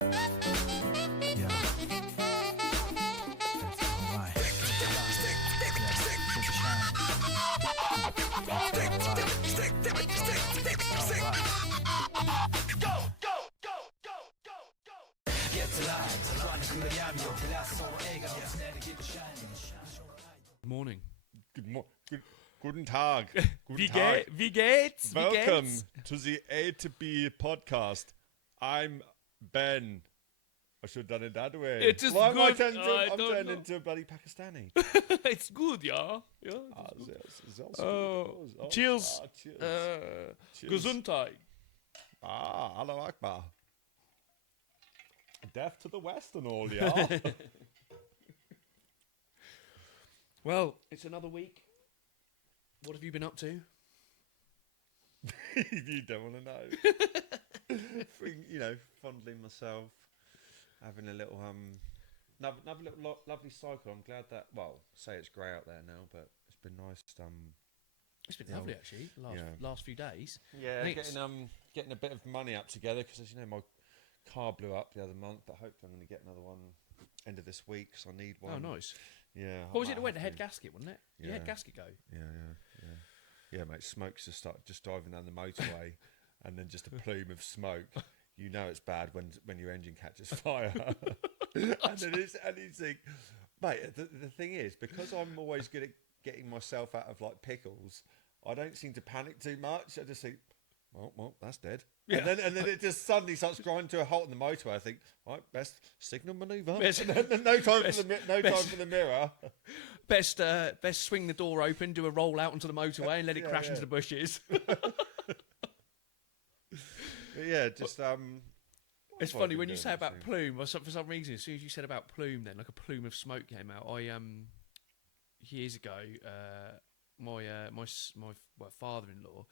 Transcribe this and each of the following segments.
Morning. Guten Tag. Wie geht's? Welcome to the A to B podcast. I'm Ben. I should have done it that way. It is Why am I good. I'm turning into a bloody Pakistani. It's good, yeah. Yeah. Cheers. Cheers. Gesundheit. Allah Akbar. Death to the West and all, yeah. Well, it's another week. What have you been up to? You don't want to know. Fondling myself, having a little another little lovely cycle. I'm glad that say it's grey out there now, but it's been nice. It's been lovely actually. Last few days. Yeah, getting a bit of money up together because, as you know, my car blew up the other month. But hopefully, I'm going to get another one end of this week because I need one. Oh, nice. Yeah. What was it? The head gasket, wasn't it? Yeah. Your head gasket go. Yeah, mate. Smoke's just driving down the motorway, and then just a plume of smoke. You know it's bad when your engine catches fire. and you think, mate. The thing is, because I'm always good at getting myself out of like pickles, I don't seem to panic too much. I just think, well, that's dead. Yeah. And then it just suddenly starts grinding to a halt on the motorway. I think, right, best signal manoeuvre. No time for the mirror. Best swing the door open, do a roll out onto the motorway, and let it crash into the bushes. It's funny when you say about plume. For some reason, as soon as you said about plume, then like a plume of smoke came out. Years ago, my father-in-law,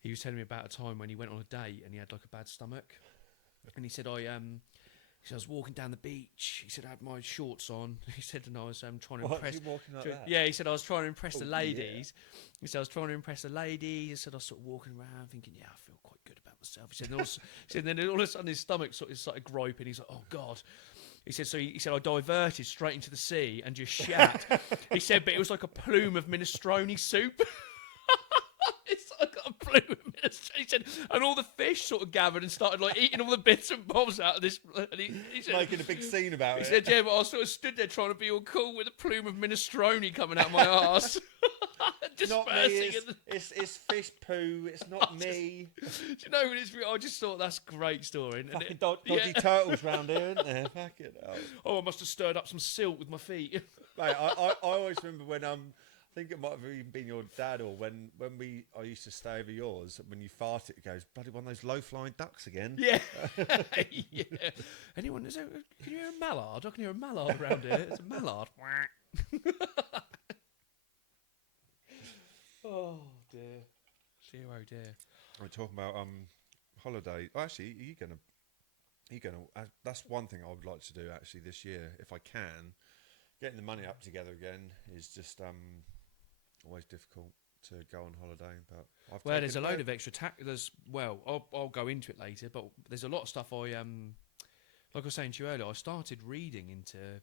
he was telling me about a time when he went on a date and he had like a bad stomach, and he said I was walking down the beach. He said I had my shorts on. He said, and I was trying to impress. You walking like that? Yeah, he said I was trying to impress the ladies. Yeah. He said I was trying to impress the ladies. He said I was sort of walking around thinking, yeah, I feel quite good about myself. He said, then all of a sudden his stomach sort of started groping. He's like, oh God. He said, he said I diverted straight into the sea and just shat. He said, but it was like a plume of minestrone soup. It's like a plume of minestrone. He said, and all the fish sort of gathered and started like eating all the bits and bobs out of this. And he said, making a big scene about it. He said, yeah, but I sort of stood there trying to be all cool with a plume of minestrone coming out of my arse. Not me. It's fish poo. It's not me. Do you know what it's? I just thought that's a great story. Fucking dodgy turtles round here, isn't there? Fucking hell. Oh, I must have stirred up some silt with my feet. Mate, I always remember when I think it might have even been your dad, or when I used to stay over yours. When you fart, it goes bloody one of those low flying ducks again. Yeah, yeah. Anyone? Can you hear a mallard? I can hear a mallard around here. It's a mallard. Oh dear. Oh dear. We're talking about holiday. Oh, actually, are you gonna? That's one thing I would like to do actually this year, if I can. Getting the money up together again is just always difficult to go on holiday. But there's a load of extra tax. I'll go into it later. But there's a lot of stuff like I was saying to you earlier. I started reading into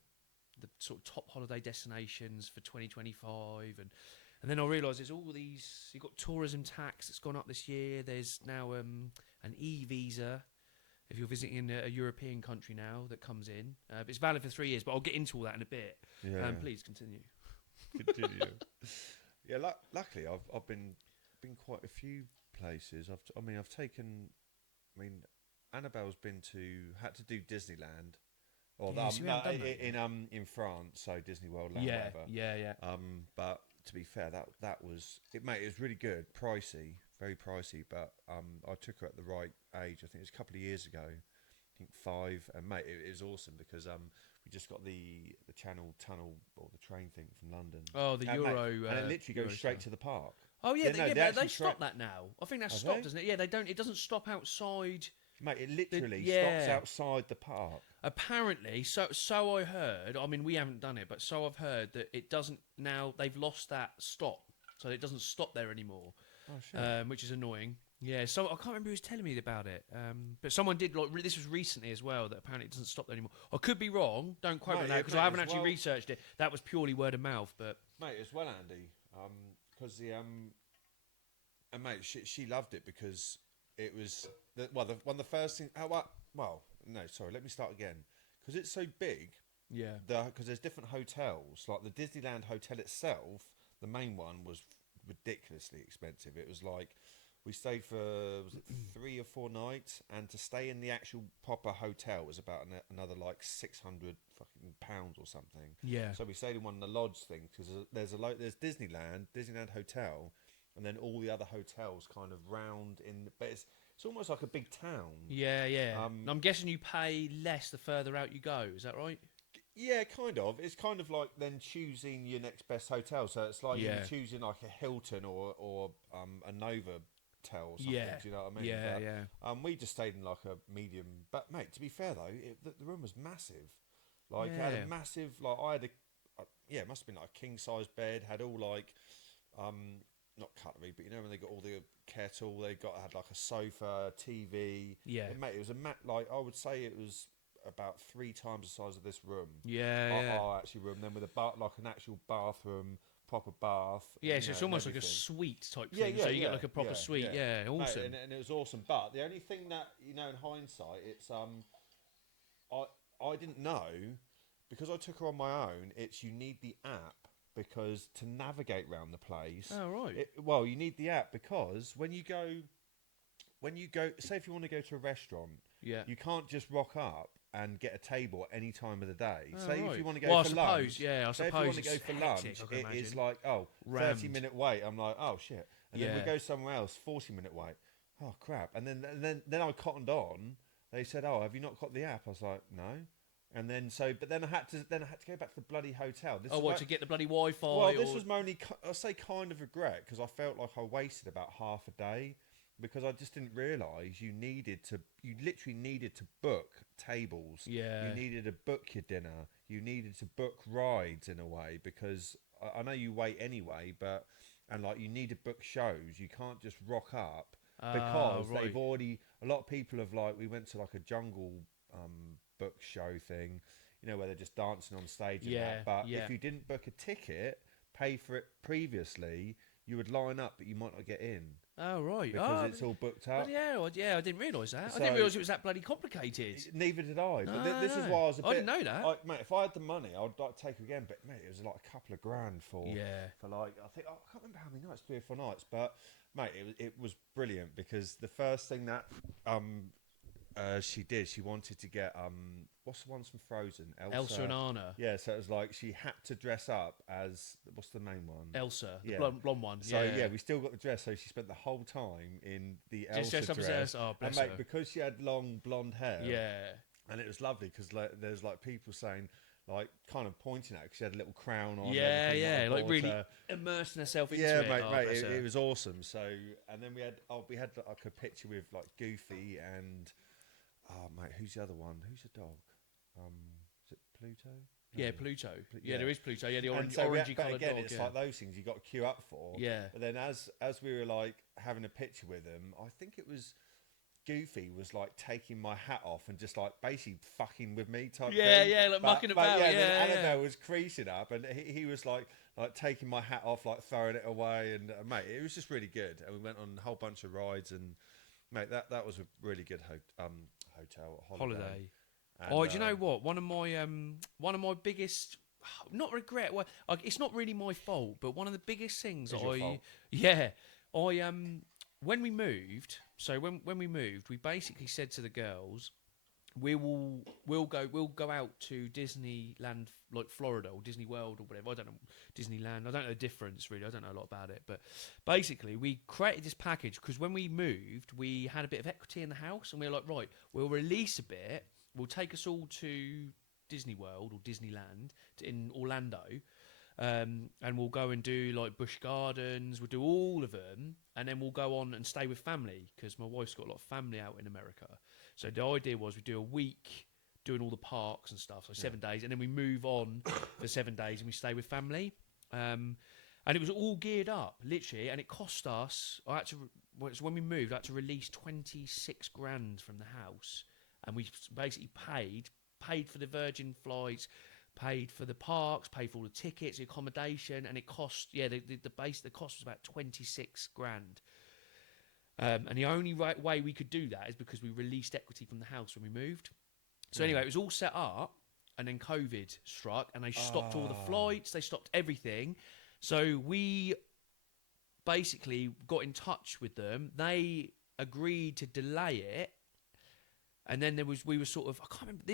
the sort of top holiday destinations for 2025 and then I realised there's all these. You've got tourism tax that's gone up this year. There's now an e-visa if you're visiting a European country now that comes in. It's valid for 3 years, but I'll get into all that in a bit. Yeah. Please continue. Yeah, luckily I've been quite a few places. Annabelle's had to do Disneyland. Or in France, so Disney World, whatever. Yeah. But to be fair, that was it, mate. It was really good, pricey, very pricey. But I took her at the right age. I think it was a couple of years ago. I think 5, and mate, it was awesome because we just got the Channel Tunnel or the train thing from London. Oh, the Euro, mate, and it literally goes straight to the park. Oh yeah, they stopped that now. I think that's stopped, doesn't it? Yeah, they don't. It doesn't stop outside. Mate, it literally stops outside the park. Apparently, so I heard. I mean, we haven't done it, but so I've heard that it doesn't now. They've lost that stop, so it doesn't stop there anymore. Oh shit. which is annoying. Yeah, so I can't remember who was telling me about it, but someone did this was recently as well. That apparently it doesn't stop there anymore. I could be wrong. Don't quote me on that because I haven't actually researched it. That was purely word of mouth. But mate, as well, Andy, because the and mate, she loved it because it was one of the first things. Well, no, sorry. Let me start again. Because it's so big. yeah, Because there's different hotels. Like the Disneyland hotel itself, the main one was ridiculously expensive. It was like we stayed for was it 3 or 4 nights, and to stay in the actual proper hotel was about another like £600 or something. yeah, So we stayed in one of the lodge things because there's Disneyland Hotel, and then all the other hotels kind of round in. But it's almost like a big town. yeah. And I'm guessing you pay less the further out you go. Is that right? Yeah, kind of. It's kind of like then choosing your next best hotel. So it's like you're choosing like a Hilton or a Nova Hotel or something. Yeah. Do you know what I mean? Yeah, But, yeah. we just stayed in like a medium. But mate, to be fair though, the room was massive. Like it had a massive like I had it must have been like a king size bed. Had all like not cutlery, but you know when they got all the kettle, had like a sofa, TV. Yeah. And, mate, it was like I would say it was about 3 times the size of this room. Yeah. Our actual room, then with like an actual bathroom, proper bath. Yeah, so it's almost like a suite type thing. So you get like a proper suite. Yeah, awesome. Mate, and it was awesome. But the only thing that in hindsight, it's I didn't know because I took her on my own. You need the app because to navigate around the place. Oh right. You need the app because when you go, say if you want to go to a restaurant, you can't just rock up and get a table at any time of the day. Say if you want to go for lunch. Yeah, I suppose. If you want to go for lunch, it is like 30-minute wait. I'm like, oh shit, and then we go somewhere else, 40-minute wait. Oh crap! And then I cottoned on. They said, oh, have you not got the app? I was like, no. And then then I had to go back to the bloody hotel. To get the bloody Wi-Fi? Well, this was my only, I say kind of regret because I felt like I wasted about half a day because I just didn't realise you literally needed to book tables. Yeah. You needed to book your dinner. You needed to book rides in a way because I know you wait anyway, and like you need to book shows. You can't just rock up because they've already. A lot of people have we went to like a jungle book show thing, where they're just dancing on stage. But if you didn't book a ticket, pay for it previously, you would line up, but you might not get in. Oh right, because it's all booked up. Yeah, I didn't realise that. I didn't realise it was that bloody complicated. Neither did I. But this is why I was a bit. I didn't know that. Mate, if I had the money, I'd like to take her again. But mate, it was like a couple of grand for like I think I can't remember how many nights, 3 or 4 nights. But mate, it was brilliant because the first thing that she did, she wanted to get what's the ones from Frozen? Elsa and Anna. Yeah, so it was like she had to dress up as what's the main one? Elsa, the blonde one. So we still got the dress. So she spent the whole time in the Elsa dress. Oh, bless and mate, her. because she had long blonde hair. Yeah. And it was lovely because there's people saying kind of pointing at her because she had a little crown on. Yeah, like really immersing herself into it. Yeah, mate, it was awesome. So and then we had like a picture with like Goofy and. Oh mate, who's the other one? Who's the dog? Is it Pluto? No. Yeah, Pluto. Yeah, there is Pluto. Yeah, the orangey coloured dog. It's like those things you got to queue up for. Yeah. But then as we were like having a picture with them, I think it was Goofy was like taking my hat off and just like basically fucking with me type thing. Yeah, like mucking about. And then Annabelle was creasing up and he was like taking my hat off, like throwing it away, and mate, it was just really good. And we went on a whole bunch of rides and. Mate, that was a really good hotel holiday. And, do you know what? One of my biggest, not regret. Well, it's not really my fault, but one of the biggest things when we moved. So when we moved, we basically said to the girls, we'll go out to Disneyland, like Florida or Disney World or whatever. I don't know, Disneyland. I don't know the difference really. I don't know a lot about it. But basically, we created this package because when we moved, we had a bit of equity in the house, and we were like, right, we'll release a bit. We'll take us all to Disney World or Disneyland in Orlando. And we'll go and do like Busch Gardens. We'll do all of them, and then we'll go on and stay with family because my wife's got a lot of family out in America. So the idea was we do a week doing all the parks and stuff, so 7 days, and then we move on for 7 days and we stay with family. And And it was all geared up, literally, and it cost us. So when we moved, I had to release 26 grand from the house, and we basically paid for the Virgin flights, paid for the parks, paid for all the tickets, the accommodation, and it cost the cost was about 26 grand. And the only way we could do that is because we released equity from the house when we moved. So anyway, it was all set up, and then COVID struck, and they stopped all the flights, they stopped everything. So we basically got in touch with them. They agreed to delay it, and then we were sort of, I can't remember. I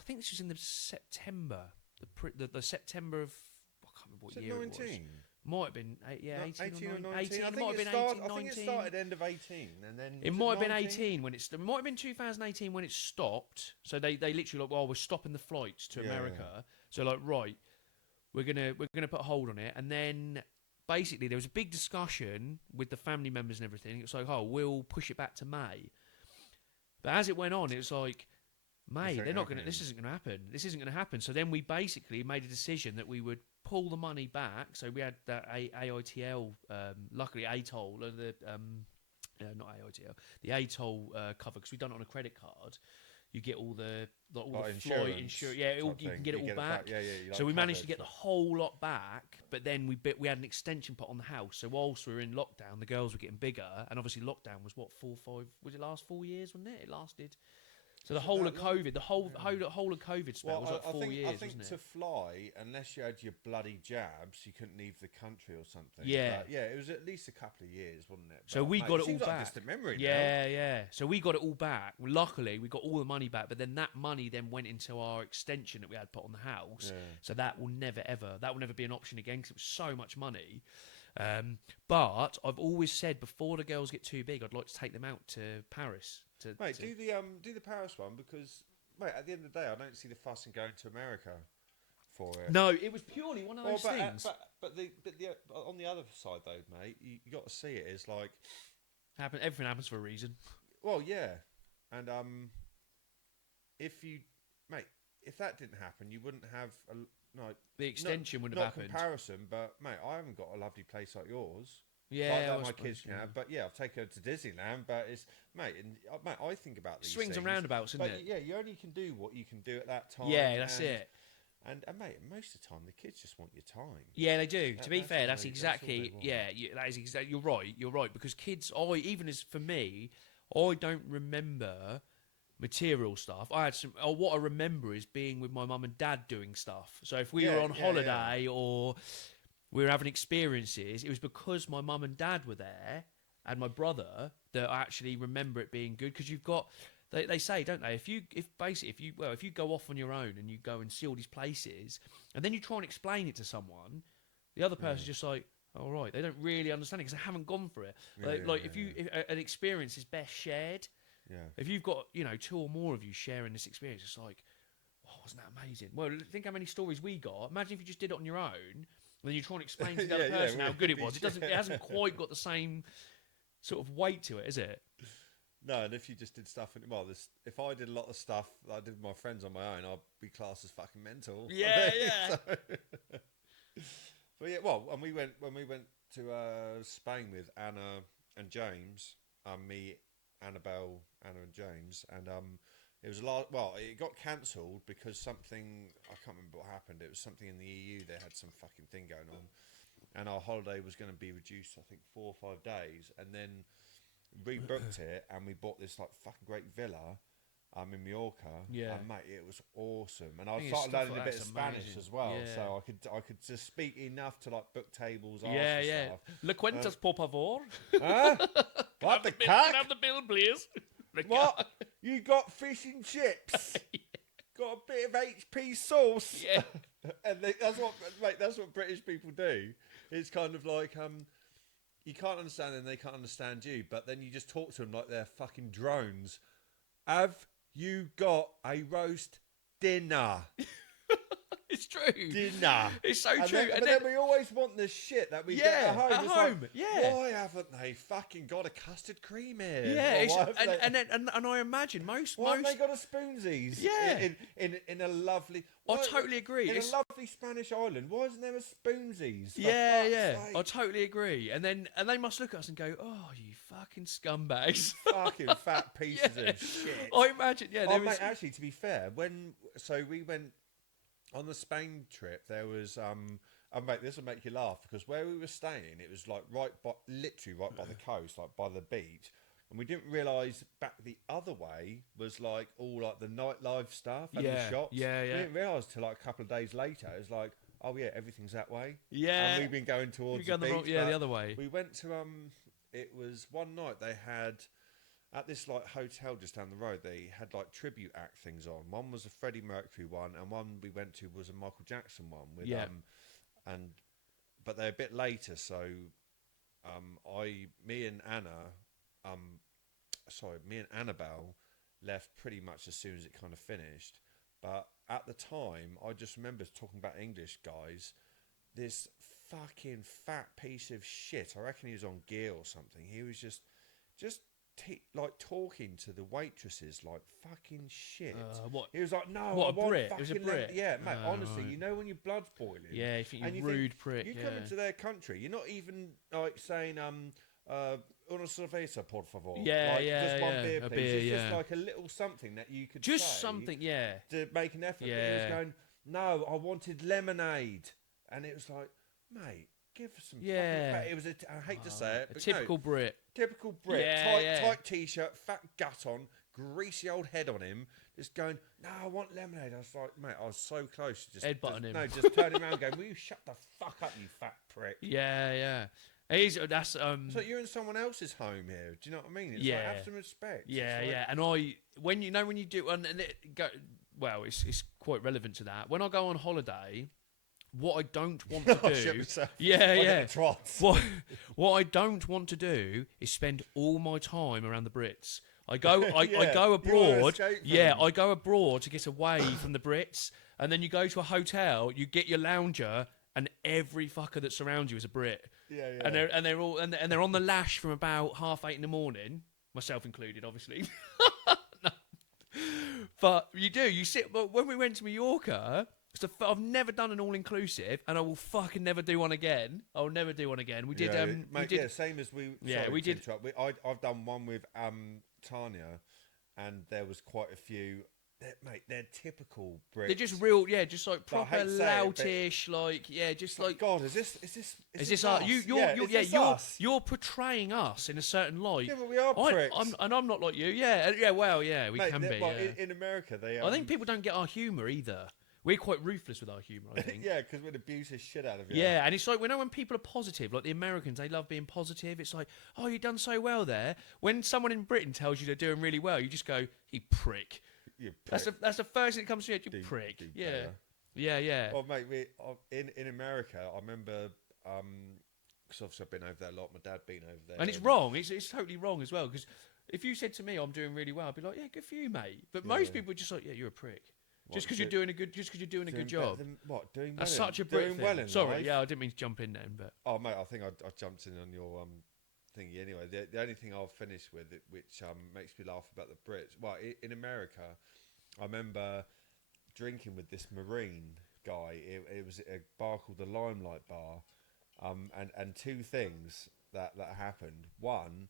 think this was in the September, the September of, I can't remember what year 19? It was. Might have been 18 or 19. It might have been 18, 19. I think it started end of 18, and then it might have been 18 when it might have been 2018 when it stopped. So they literally we're stopping the flights to America. So right, we're gonna put a hold on it, and then basically there was a big discussion with the family members and everything. It's like, we'll push it back to May. But as it went on, it was like, May, they're not gonna. This isn't gonna happen. This isn't gonna happen. So then we basically made a decision that we would pull the money back. So we had that AITL, luckily ATOL, not AITL, the ATOL cover, because we've done it on a credit card. You get all the flight insurance. You can get it all back. So we managed to get the whole lot back, but then we had an extension pot on the house. So whilst we were in lockdown, the girls were getting bigger, and obviously lockdown was was it last 4 years, wasn't it? It lasted. So the whole of COVID, the whole of COVID spell was like 4 years, wasn't it? To fly, unless you had your bloody jabs, you couldn't leave the country or something. Yeah, but it was at least a couple of years, wasn't it? So we got it all back. Like distant memory now. Yeah. So we got it all back. Luckily, we got all the money back, but then that money then went into our extension that we had put on the house. Yeah. So that will never be an option again, because it was so much money. But I've always said, before the girls get too big, I'd like to take them out to Paris. Do the Paris one, because at the end of the day, I don't see the fuss in going to America for it. No, it was purely one of those things. But on the other side though, mate, you got to see it as like everything happens for a reason. Well, yeah, and if that didn't happen, you wouldn't have the extension wouldn't have happened. Not comparison, but mate, I haven't got a lovely place like yours. Yeah, like that my kids can have. But I've taken her to Disneyland. But it's mate, I think about these swings things. and roundabouts, isn't it? Yeah, you only can do what you can do at that time. Yeah, that's it. And mate, most of the time the kids just want your time. Yeah, they do. To be fair, that's exactly. That is exactly. You're right. Because kids, for me, I don't remember material stuff. What I remember is being with my mum and dad doing stuff. So if we were on holiday or we were having experiences, it was because my mum and dad were there and my brother that I actually remember it being good. Because you've got, they say, don't they? If you go off on your own and you go and see all these places, and then you try and explain it to someone, the other person's just like, all right, they don't really understand it because they haven't gone for it. If an experience is best shared. Yeah. If you've got, 2 or more of you sharing this experience, it's like, wasn't that amazing? Well, think how many stories we got. Imagine if you just did it on your own, and then you try and explain to the other person how good it was. It hasn't quite got the same sort of weight to it, is it? No, and if you just did stuff, if I did a lot of stuff that I did with my friends on my own, I'd be classed as fucking mental. Yeah. But and when we went to Spain with Anna and James, me, Annabelle, Anna and James, and it was it got cancelled because something, I can't remember what happened. It was something in the EU. They had some fucking thing going on, and our holiday was going to be reduced, I think 4 or 5 days, and then we booked it, and we bought this like fucking great villa in Mallorca. Yeah, and mate, it was awesome, and I started learning a bit of Spanish as well, so I could just speak enough to like book tables. Stuff. Le cuentas, por favor. Huh? What the cock? Can I have the bill, please? What? You got fish and chips? Got a bit of HP sauce? Yeah. And that's what British people do. It's kind of like you can't understand them, they can't understand you, but then you just talk to them like they're fucking drones. Have you got a roast dinner? It's true. Dinner. It's so true. But then we always want the shit that we get at home. At home. Why haven't they fucking got a custard cream here? Yeah. And I imagine most. Why haven't they got a spoonsies? Yeah. In a lovely. I totally agree. In a lovely Spanish island. Why isn't there a Spoonsies? For Yeah, fuck's yeah, sake? I totally agree. And they must look at us and go, "Oh, you fucking scumbags!" Fucking fat pieces Yeah. of shit. I imagine, yeah. Oh, There mate, was, actually, to be fair, we went on the Spain trip, there was and mate, this will make you laugh because where we were staying, it was like literally right by the coast, like by the beach, and we didn't realise back the other way was like all like the nightlife stuff and the Yeah, shops. yeah, We yeah. didn't realise till like a couple of days later. It was like, oh yeah, everything's that way. Yeah. And we've been going towards the Go the beach. wrong, yeah, but the other way. we went to it was one night they had at this like hotel just down the road. They had like tribute act things on. One was a Freddie Mercury one, and one we went to was a Michael Jackson one with Yeah. but they're a bit later. So me and Annabelle left pretty much as soon as it kind of finished. But at the time, I just remember talking about English guys. This fucking fat piece of shit. I reckon he was on gear or something. He was just like talking to the waitresses like fucking shit. What? He was like, no, What, I a want Brit? It fucking was a Brit? yeah, mate. Honestly, right. you know when your blood's boiling. Yeah, you think and you're rude prick. You Yeah. come into their country, you're not even like saying una cerveza, por favor. Yeah, like, yeah, just one yeah, beer, a please. beer, It's just yeah. like a little something that you could Just say something, yeah. to make an effort. But he Yeah. was going, no, I wanted lemonade, and it was like, mate, give us some. Yeah. Fucking, it was I hate to say it, A but typical Brit. typical Brit, Yeah, tight t-shirt, fat gut on, greasy old head on him, just going, no, I want lemonade. I was like, mate, I was so close to just Headbutting him. No, just turning around, going, will you shut the fuck up, you fat prick? Yeah, yeah. That's So you're in someone else's home here. Do you know what I mean? It's Yeah. like, have some respect. Yeah, It's like, yeah. And when you do, and it go, well, it's quite relevant to that. When I go on holiday, what I don't want to Oh, shit do, myself. yeah, I get yeah. the trots. What I don't want to do is spend all my time around the Brits. I go Yeah, I you go wanna abroad. escape from Yeah, them. I go abroad to get away from the Brits, and then you go to a hotel, you get your lounger, and every fucker that surrounds you is a Brit. Yeah, yeah. And they're all and they're on the lash from about 8:30 in the morning, myself included, obviously. No. But you sit. But when we went to Mallorca, I've never done an all-inclusive, and I will fucking never do one again. I'll never do one again. We did. Yeah, we mate, did. yeah, same as we. Yeah, sorry we to did- interrupt. I've done one with Tanya, and there was quite a few. They're typical Brits. They're just real, yeah, just like But I proper hate to say it, but- loutish, like yeah, just Like, like. God, is this Is us? this you're is this us? you're portraying us in a certain light. Yeah, but we are pricks. I'm not like you. Yeah, well, yeah, we Mate, can be. well, Yeah. in America, they. I think people don't get our humour either. We're quite ruthless with our humour, I think. yeah, because we'd abuse the shit out of you. Yeah, and it's like, when people are positive, like the Americans, they love being positive. It's like, oh, you've done so well there. When someone in Britain tells you they're doing really well, you just go, you prick. You That's prick. the first thing that comes to you, you Do- prick. do Yeah. better. Yeah, yeah. Well, mate, in America, I remember because obviously I've been over there a lot. My dad been over there, And it's wrong. It's totally wrong as well. Because if you said to me, I'm doing really well, I'd be like, yeah, good for you, mate. But most people are just like, yeah, you're a prick. Just because you're doing a good job. What doing? That's well such a in, Brit doing thing. well in Sorry, life? yeah, I didn't mean to jump in then, but Oh, mate, I think I jumped in on your thingy anyway. The only thing I'll finish with, which makes me laugh about the Brits. Well, in America, I remember drinking with this Marine guy. It was a bar called the Limelight Bar, and two things that happened. One,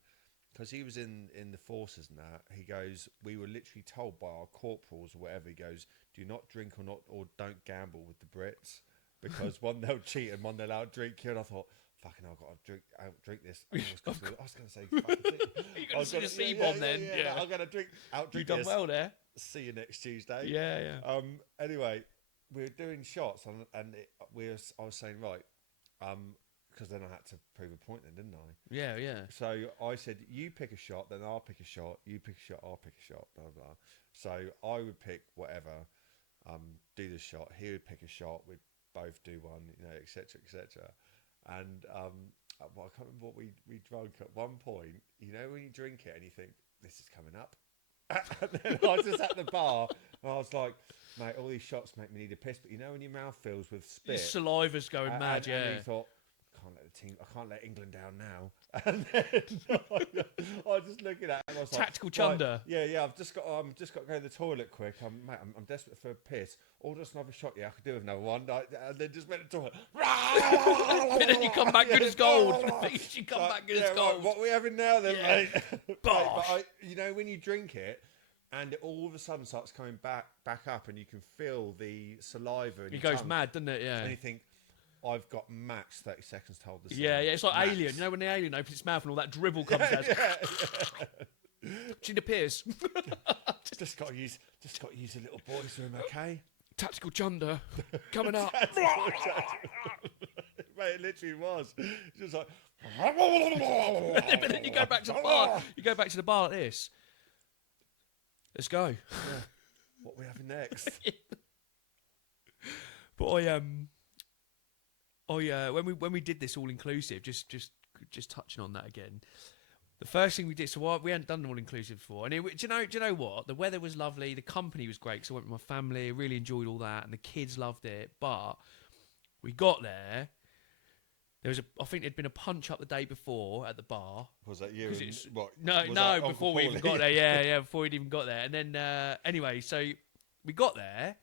because he was in the forces and that, he goes, we were literally told by our corporals or whatever, he goes, do not drink or don't gamble with the Brits, because one, they'll cheat and one, they'll out-drink you. And I thought, fucking hell, I've got to drink this. I was going to say, fucking you got to see a C-bomb then. Yeah, I'm going to out-drink you've done this. well there. See you next Tuesday. Yeah, yeah. Anyway, we were doing shots, and I was saying, right, because then I had to prove a point then, didn't I? Yeah, yeah. So I said, you pick a shot, then I'll pick a shot, you pick a shot, I'll pick a shot, blah, blah. So I would pick whatever, do the shot, he would pick a shot, we'd both do one, etc., etc. And well, I can't remember what we drank at one point. You know when you drink it and you think, this is coming up? And then I was just at the bar, and I was like, mate, all these shots make me need a piss, but you know when your mouth fills with Your spit? saliva's going mad, yeah. And he thought, I can't let England down now. And then I just looking at him. I was Tactical like, chunder. right, yeah. I've just got to go to the toilet quick. Mate, I'm desperate for a piss. Order us another shot. Yeah, I could do with another one. And then just went to the toilet. But then you come back good as gold. You come back good as gold. Right, what are we having now then, mate? Mate, Bosh. but you know when you drink it, and it all of a sudden starts coming back up, and you can feel the saliva. It goes mad, doesn't it? Yeah. And you think, I've got max 30 seconds to hold this. Yeah. It's like max. Alien. You know when the alien opens its mouth and all that dribble comes out. Gina Pierce. just got to use a little boy's room, okay? Tactical chunder coming up. Mate, it literally was. Just like. But then you go back to the bar. You go back to the bar like this. Let's go. Yeah. What are we having next? But when we did this all inclusive, just touching on that again. The first thing we did, so we hadn't done an all inclusive before, and do you know what? The weather was lovely, the company was great, so I went with my family, really enjoyed all that, and the kids loved it. But we got there. I think there'd been a punch up the day before at the bar. Was that you? No, before we even got there. Yeah, before we'd even got there. And then, anyway, so we got there.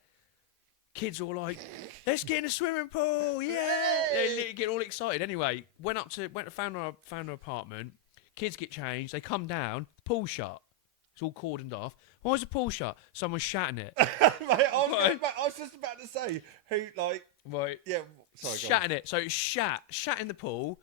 Kids were all like, let's get in the swimming pool, yeah! They get all excited. Anyway, found our apartment. Kids get changed. They come down. The pool's shut. It's all cordoned off. Why is the pool shut? Someone's shatting it. Mate, I was just about to say who, like, right? Yeah, sorry. Shatting it. So it's shat in the pool.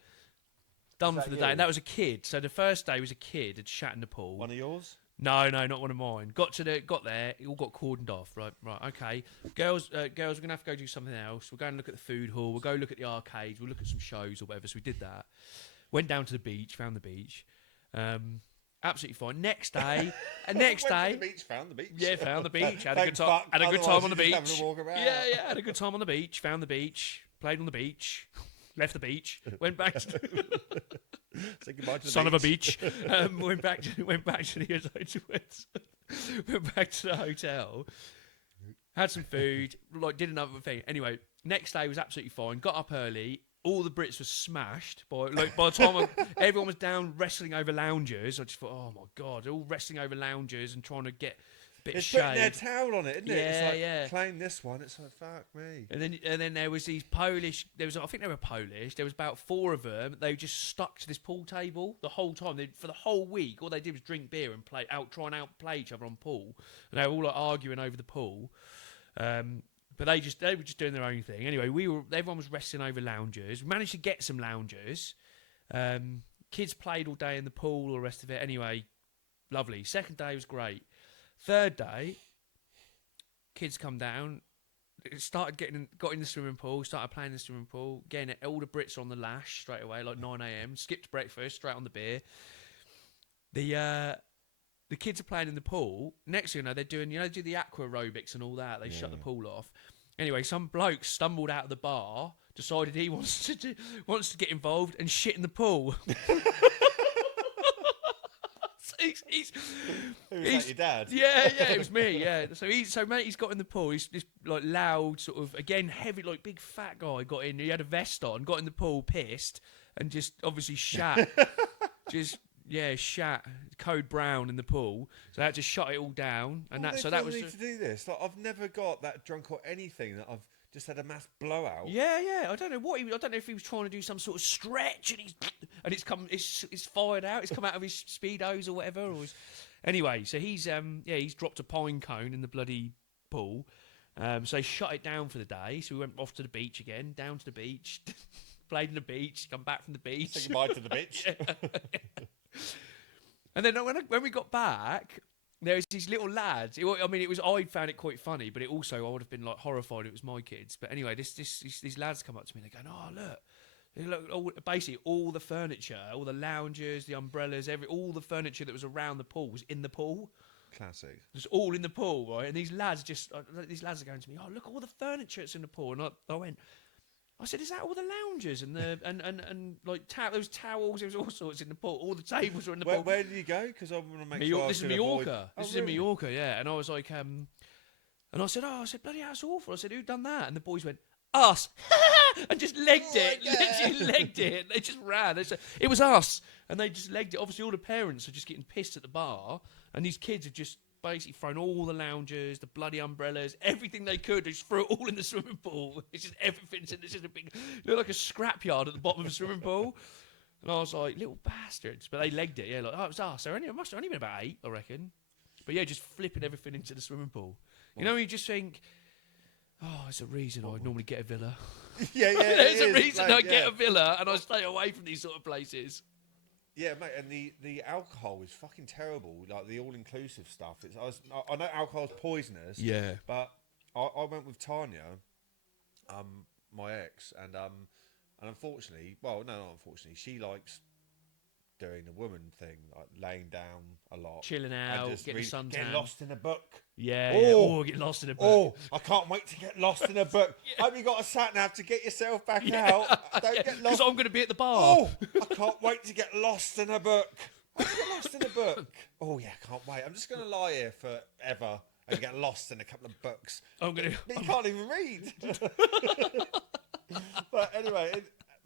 Done for the day. And that was a kid. So the first day was a kid had shat in the pool. One of yours? No, not one of mine. Got there. It all got cordoned off. Right. Okay. Girls, we're gonna have to go do something else. We're going to look at the food hall. We'll go look at the arcades. We'll look at some shows or whatever. So we did that. Went down to the beach. Found the beach. Absolutely fine. Next day, Went to the beach, found the beach. Yeah, found the beach. Had a good time. Fuck. Had a good time on the Otherwise you're beach. just having a walk around. Yeah. Had a good time on the beach. Found the beach. Played on the beach. Left the beach. Went back to Say goodbye to the son beach. of a beach. Went back to the went back to the hotel. Had some food. Did another thing. Anyway, next day was absolutely fine. Got up early. All the Brits were smashed by the time everyone was down wrestling over loungers. I just thought, oh my god, they're all wrestling over loungers and trying to get a bit of shade. Putting their towel on it, isn't it? Yeah, it's like, claim this one. It's like, fuck me. And then there was these Polish. I think they were Polish. There was about 4 of them. They just stuck to this pool table the whole time. For the whole week, all they did was drink beer and try and outplay each other on pool. And they were all arguing over the pool. But they were just doing their own thing. Anyway, everyone was wrestling over loungers. We managed to get some loungers. Kids played all day in the pool, all the rest of it. Anyway, lovely. Second day was great. Third day, kids come down. Got in the swimming pool. Started playing in the swimming pool. Getting it. All the Brits are on the lash straight away, like 9 a.m. Skipped breakfast, straight on the beer. The kids are playing in the pool. Next thing you know, they're doing, do the aqua aerobics and all that. They shut the pool off. Anyway, some bloke stumbled out of the bar, decided he wants to get involved and shit in the pool. He's your dad? Yeah, it was me. Yeah. So mate, he's got in the pool. He's this like loud, sort of again heavy, like big fat guy. Got in. He had a vest on. Got in the pool, pissed, and just obviously shat. Shat. Code brown in the pool. So I had to shut it all down. And that was. Need to do this. Like, I've never got that drunk or anything that I've just had a mass blowout. Yeah. I don't know I don't know if he was trying to do some sort of stretch and it's fired out. It's come out of his speedos or whatever. Anyway, so he's dropped a pine cone in the bloody pool. So they shut it down for the day. So we went off to the beach again, down to the beach, played in the beach, come back from the beach. Say goodbye to the beach. And then when we got back, there was these little lads. I found it quite funny, but I would have been like horrified if it was my kids. But anyway, these lads come up to me and they're going, oh, look, basically all the furniture, all the lounges, the umbrellas, all the furniture that was around the pool was in the pool. Classic. It's all in the pool, right? And these lads are going to me, oh, look, all the furniture that's in the pool. And I said, is that all the loungers and and like there was towels, there was all sorts in the pool. All the tables were in the pool. Where did you go? Because I want to make sure. This is Mallorca. This is in Mallorca, yeah. And I was like, and I said, bloody hell, that's awful. I said, who done that? And the boys went, us, and just legged it. my God. Literally legged it. They just ran. They said, it was us, and they just legged it. Obviously, all the parents are just getting pissed at the bar, and these kids have just basically thrown all the loungers, the bloody umbrellas, everything they could. They just threw it all in the swimming pool. It's just everything's in. It's just a big, look like a scrapyard at the bottom of a swimming pool. And I was like, little bastards. But they legged it. Yeah, like, oh, it was us. It must have only been about 8, I reckon. But yeah, just flipping everything into the swimming pool. You know, you just think, oh, there's a reason I normally get a villa. Yeah. There's a is. reason Like, I get a villa and I stay away from these sort of places. Yeah, mate, and the alcohol is fucking terrible. Like the all-inclusive stuff. I know alcohol's poisonous. Yeah. But I went with Tanya, my ex, and unfortunately, well, no, not unfortunately, she likes doing the woman thing, like laying down a lot, Chilling and out, just getting suntan. getting lost in a book. Yeah. Oh. Get lost in a book. Oh, I can't wait to get lost in a book. Hope you got a sat nav to get yourself back out. Don't get Because lost. I'm going to be at the bar. Oh, I can't wait to get lost in a book. I get lost in a book. Oh yeah, can't wait. I'm just going to lie here forever and get lost in a couple of books. I'm going to. But you can't even read. But anyway,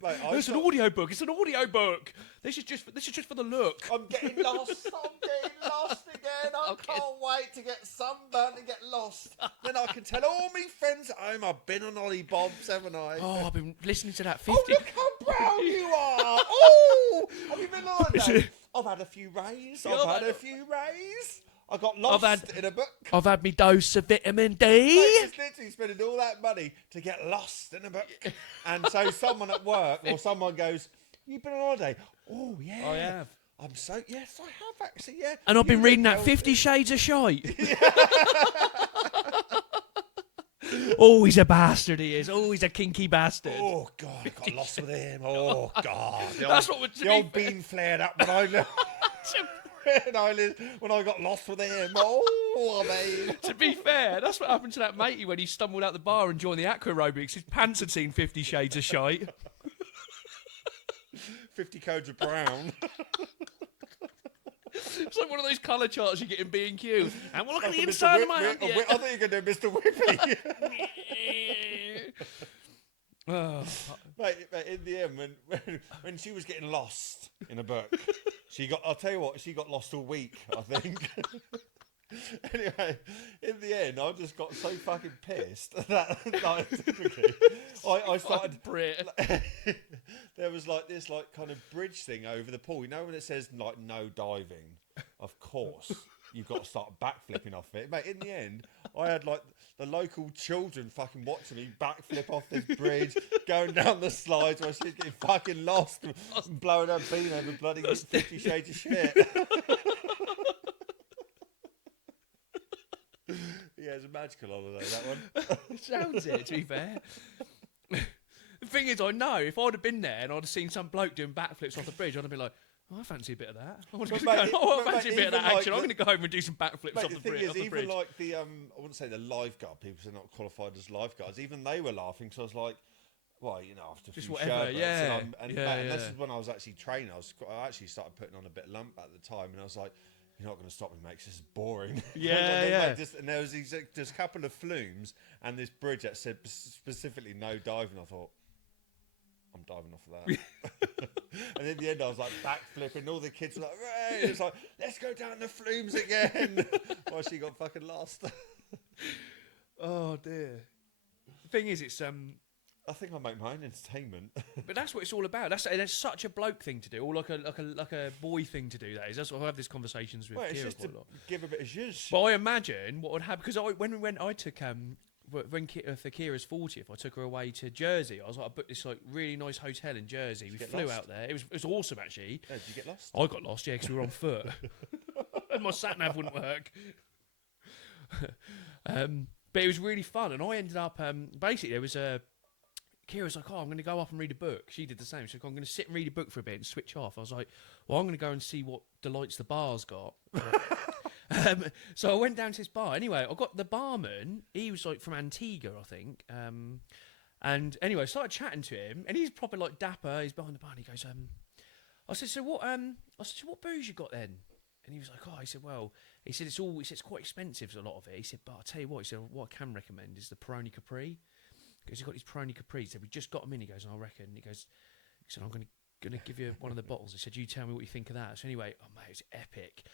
mate, It's an audio book. It's an audio book. This is just for the look. I'm getting lost. I'm getting lost again. I can't wait to get sunburned and get lost. Then I can tell all my friends at home I've been on Ollie Bob's, haven't I? Oh, I've been listening to that 50. Oh, look how brown you are. Oh, have you been on holiday? I've had a few rays. I've had a few rays. I got lost in a book. I've had me dose of vitamin D. It's literally spending all that money to get lost in a book. And so someone at work or someone goes, you've been on holiday? Oh, yeah. I have. I'm so, yes, I have actually, yeah. And I've been You reading look that healthy. 50 Shades of Shite. Oh, he's a bastard, he is. Oh, he's a kinky bastard. Oh, God, I got lost with him. Oh, God. That's what The old bean flared up when I when I got lost with him. Oh, I mean. To be fair, that's what happened to that matey when he stumbled out the bar and joined the aqua aerobics. His pants had seen 50 Shades of Shite. 50 codes of brown. It's like one of those colour charts you get in B&Q. And we'll look at the Mr. inside of my Whip- hand. I thought you were going to do Mr. Whippy. Oh. Mate, in the end, when she was getting lost in a book, I'll tell you what, she got lost all week, I think. Anyway, in the end, I just got so fucking pissed that, like, typically, I started. Brit. There was like this, like, kind of bridge thing over the pool. You know when it says like no diving? Of course, you've got to start backflipping off it, mate. In the end, I had like the local children fucking watching me backflip off this bridge, going down the slides while she's getting fucking lost and blowing her bean over bloody 50 Shades of shit. Yeah, it's a magical holiday, that one. Sounds it, to be fair. The thing is, I know if I'd have been there and I'd have seen some bloke doing backflips off the bridge, I'd have been like, oh, I fancy a bit of that. I fancy a bit of that action. I'm going to go home and do some backflips Mate, off the bridge. Thing is, even like the, I wouldn't say the lifeguard people, because they're not qualified as lifeguards, even they were laughing, so I was like, well, you know, after a Just few whatever, sherbets, yeah. and this is when I was actually training. I actually started putting on a bit of lump at the time, and I was like, you're not going to stop me, mate, 'cause this is boring. Yeah. And there was just a couple of flumes, and this bridge that said specifically no diving. I thought, I'm diving off of that. And in the end, I was like backflipping. All the kids were like, "Ray!" It was like, let's go down the flumes again. While she got fucking lost. Oh dear. The thing is, it's I think I make my own entertainment. but that's what it's all about. That's such a bloke thing to do, or like a boy thing to do. That is. That's what I have these conversations with. Well, it's Kira just to quite a lot. give a bit of zhuzh. But I imagine what would happen because I took for Kira's 40th, I took her away to Jersey. I was like, I booked this like really nice hotel in Jersey. We get flew lost? out there. It was awesome actually. Yeah, did you get lost? I got lost, yeah, because we were on foot. And my sat nav wouldn't work. But it was really fun, and I ended up basically there was a. Kira's like, oh, I'm going to go up and read a book. She did the same. She's like, I'm going to sit and read a book for a bit and switch off. I was like, well, I'm going to go and see what delights the bar's got. So I went down to this bar. Anyway, I got the barman. He was like from Antigua, I think. And anyway, I started chatting to him, and he's proper like dapper. He's behind the bar, and he goes, I said, so what booze you got then? And he was like, oh, he said, well, he said it's quite expensive, a lot of it. He said, but I'll tell you what, he said, what I can recommend is the Peroni Capri. Because he got his Peroni Capri. He said, we just got them in. He goes, I reckon. He said, I'm gonna give you one of the bottles. He said, you tell me what you think of that. So anyway, oh mate, it's epic.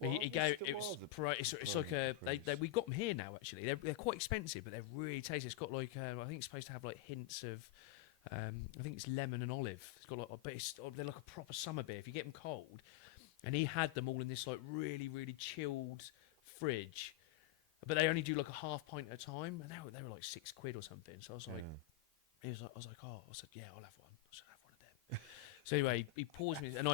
He gave it was it's like we got them here now actually. They're quite expensive, but they're really tasty. It's got like I think it's supposed to have like hints of I think it's lemon and olive. It's got like they're like a proper summer beer if you get them cold. And he had them all in this like really really chilled fridge, but they only do like a half pint at a time, and they were like £6 or something. So I was like, I was like, oh, I said, yeah, I'll have one. I said, have one of them. So anyway, he pours me, and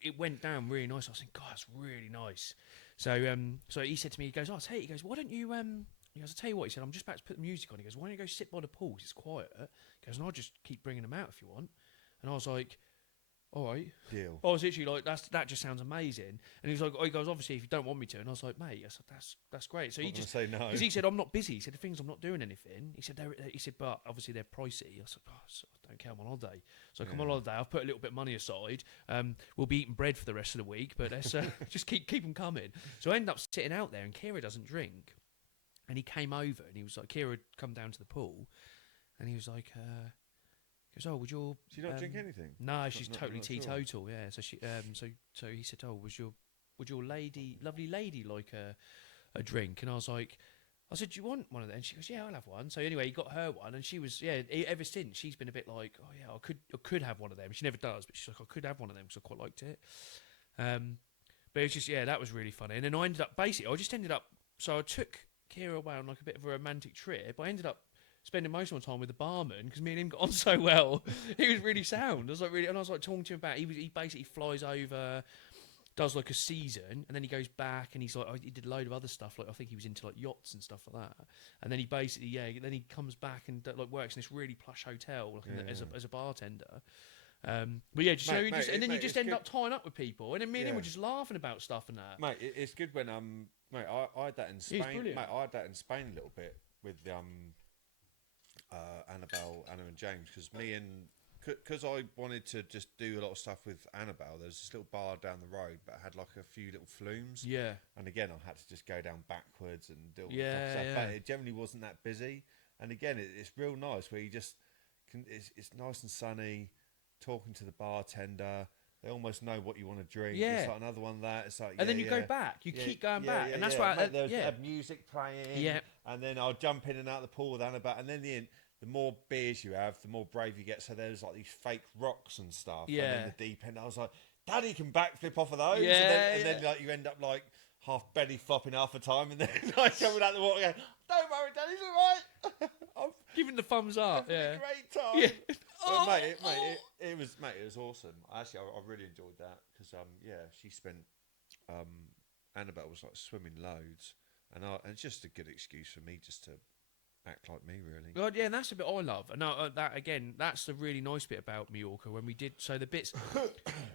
it went down really nice. I was thinking, God, that's really nice. So he said to me, he goes, he goes, why don't you he goes, I'll tell you what. He said, I'm just about to put the music on. He goes, why don't you go sit by the pool? It's quiet. He goes, and I'll just keep bringing them out if you want. And I was like, all right. Deal. I was literally like, that just sounds amazing. And he was like, he goes, obviously, if you don't want me to. And I was like, mate, I said, that's great. So he just say no, because he said, I'm not busy. He said, the things I'm not doing anything. He said, but obviously they're pricey. I said, so I don't care. I'm on holiday. So I come on holiday. I've put a little bit of money aside. We'll be eating bread for the rest of the week, but let's just keep them coming. So I ended up sitting out there, and Kira doesn't drink. And he came over, and he was like, Kira had come down to the pool, and he was like, he goes, oh, would your... Do you not drink anything? No, she's totally not teetotal. Yeah. So she, so he said, oh, would your lovely lady like a drink? And I said, do you want one of them? And she goes, yeah, I'll have one. So anyway, he got her one, and she was, ever since she's been a bit like, oh yeah, I could have one of them. She never does, but she's like, I could have one of them because I quite liked it. But it was just, that was really funny. And then I just ended up, so I took Kira away on like a bit of a romantic trip. I ended up spending most of my time with the barman because me and him got on so well. He was really sound. I was like talking to him about. He basically flies over, does like a season, and then he goes back and he's like, he did a load of other stuff. Like I think he was into like yachts and stuff like that. And then he basically then he comes back and like works in this really plush hotel like as a bartender. But yeah, and then you just end up tying up with people, and then me and him were just laughing about stuff and that. Mate, it's good when mate, I had that in Spain. Mate, I had that in Spain a little bit with Anna and James, because I wanted to just do a lot of stuff with Annabelle. There's this little bar down the road, but had like a few little flumes. Yeah. And again, I had to just go down backwards and do all the stuff. But it generally wasn't that busy. And again, it's real nice where you just can. It's nice and sunny. Talking to the bartender. They almost know what you want to drink. Yeah. It's like another one that. It's like, and then you go back. You keep going back, and that's why there's music playing. Yeah. And then I'll jump in and out of the pool with Annabelle, and then the more beers you have, the more brave you get. So there's like these fake rocks and stuff. Yeah. And then the deep end, I was like, Daddy can backflip off of those. Yeah. And then like you end up like half belly flopping half the time, and then like coming out the water going, don't worry, Daddy's all right. I'm giving the thumbs up. Yeah. a great time. Yeah. But it was awesome. Actually, I really enjoyed that because she spent Annabelle was like swimming loads, and it's just a good excuse for me just to act like me, really. God, yeah, and that's the bit I love. And that again, that's the really nice bit about Mallorca when we did. So the bits,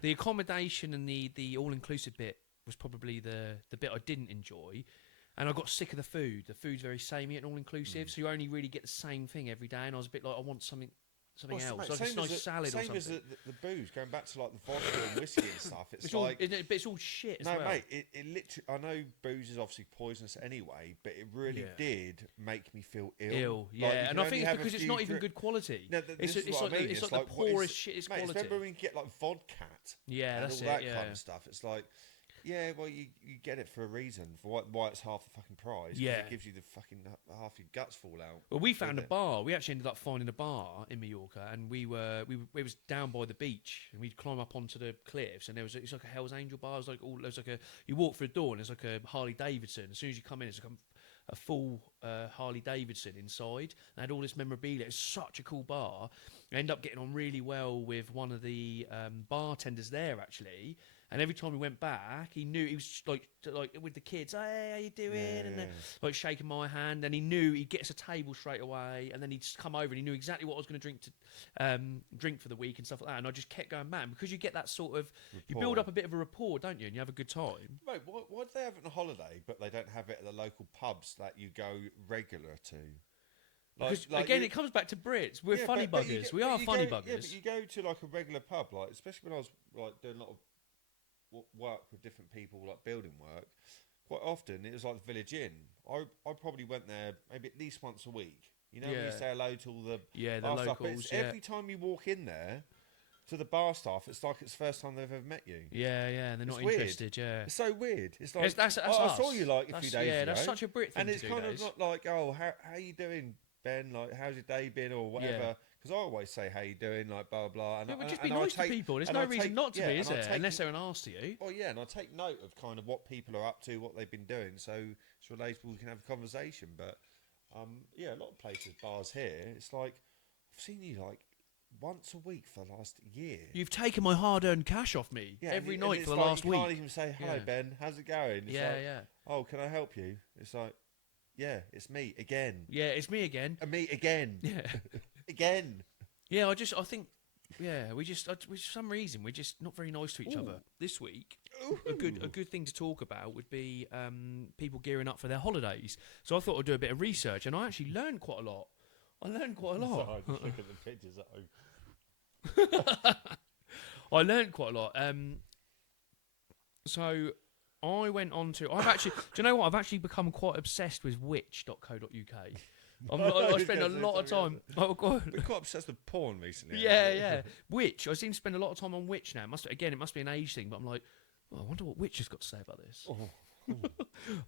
the accommodation and the all inclusive bit was probably the bit I didn't enjoy. And I got sick of the food. The food's very samey and all inclusive, so you only really get the same thing every day. And I was a bit like, I want something else, mate, like a nice salad or something. Same as the booze, going back to like the vodka and whiskey and stuff. It's like, but it's all shit as well. No, mate, it literally. I know booze is obviously poisonous anyway, but it really did make me feel ill. Yeah, like, and I think it's because it's not even good quality. No, it's like the poorest shittest quality. It's remember when you get like vodka, and all that kind of stuff. It's like. Yeah, well, you get it for a reason, for why it's half the fucking price. Yeah. It gives you the fucking half your guts fall out. Well, we found a bar. We actually ended up finding a bar in Mallorca, and it was down by the beach, and we'd climb up onto the cliffs, and it's like a Hell's Angel bar. You walk through the door, and there's like a Harley Davidson. As soon as you come in, it's like a full Harley Davidson inside. And had all this memorabilia. It's such a cool bar. I ended up getting on really well with one of the bartenders there, actually. And every time we went back, he knew he was like with the kids. Hey, how you doing? And like shaking my hand, and he knew he'd get us a table straight away. And then he'd just come over, and he knew exactly what I was going to drink for the week and stuff like that. And I just kept going back because you get that sort of you build up a bit of a rapport, don't you? And you have a good time. Mate, why do they have it on holiday, but they don't have it at the local pubs that you go regular to? Because again, it comes back to Brits. We're funny buggers. We are funny buggers. Yeah, but you go to like a regular pub, like especially when I was like doing a lot of work with different people, like building work. Quite often, it was like the Village Inn. I probably went there maybe at least once a week, You know when you say hello to all the the bar staff, but locals. it's Yeah. every time you walk in there to the bar staff, it's like it's the first time they've ever met you. Yeah, and they're It's not weird. interested. Yeah, It's so weird. It's like that's I saw us. you like a few days ago. that's such a Brit thing and it's to do. kind of not like, oh, how you doing, Ben? Like, how's your day been, or whatever. Because I always say, how you doing, like blah blah. And It would and- just and be I nice to take- people. There's and no I reason take- not to yeah, be, and is I there? take- Unless they're an arse to you. Oh yeah, and I take note of kind of what people are up to, what they've been doing, so it's relatable. We can have a conversation. But yeah, a lot of places, bars here, it's like I've seen you like once a week for the last year. You've taken my hard-earned cash off me every and night it's for the like last you week. can't even say, hello, Yeah. Ben, how's it going? It's Yeah, like, yeah. oh, can I help you? It's like, yeah, it's me again. Yeah, it's me again. And me again. Yeah. Again. Yeah, I think, we for some reason, we're just not very nice to each other. This week, a good thing to talk about would be people gearing up for their holidays. So I thought I'd do a bit of research, and I actually learned quite a lot. So I just look at the pictures at home. I learned quite a lot. So I went on to. Do you know what? I've actually become quite obsessed with witch.co.uk. I spend a lot of time. Oh, God. We're quite obsessed with porn recently. Yeah. Witch. I seem to spend a lot of time on Witch now. It must be an age thing, but I'm like, I wonder what Witch has got to say about this.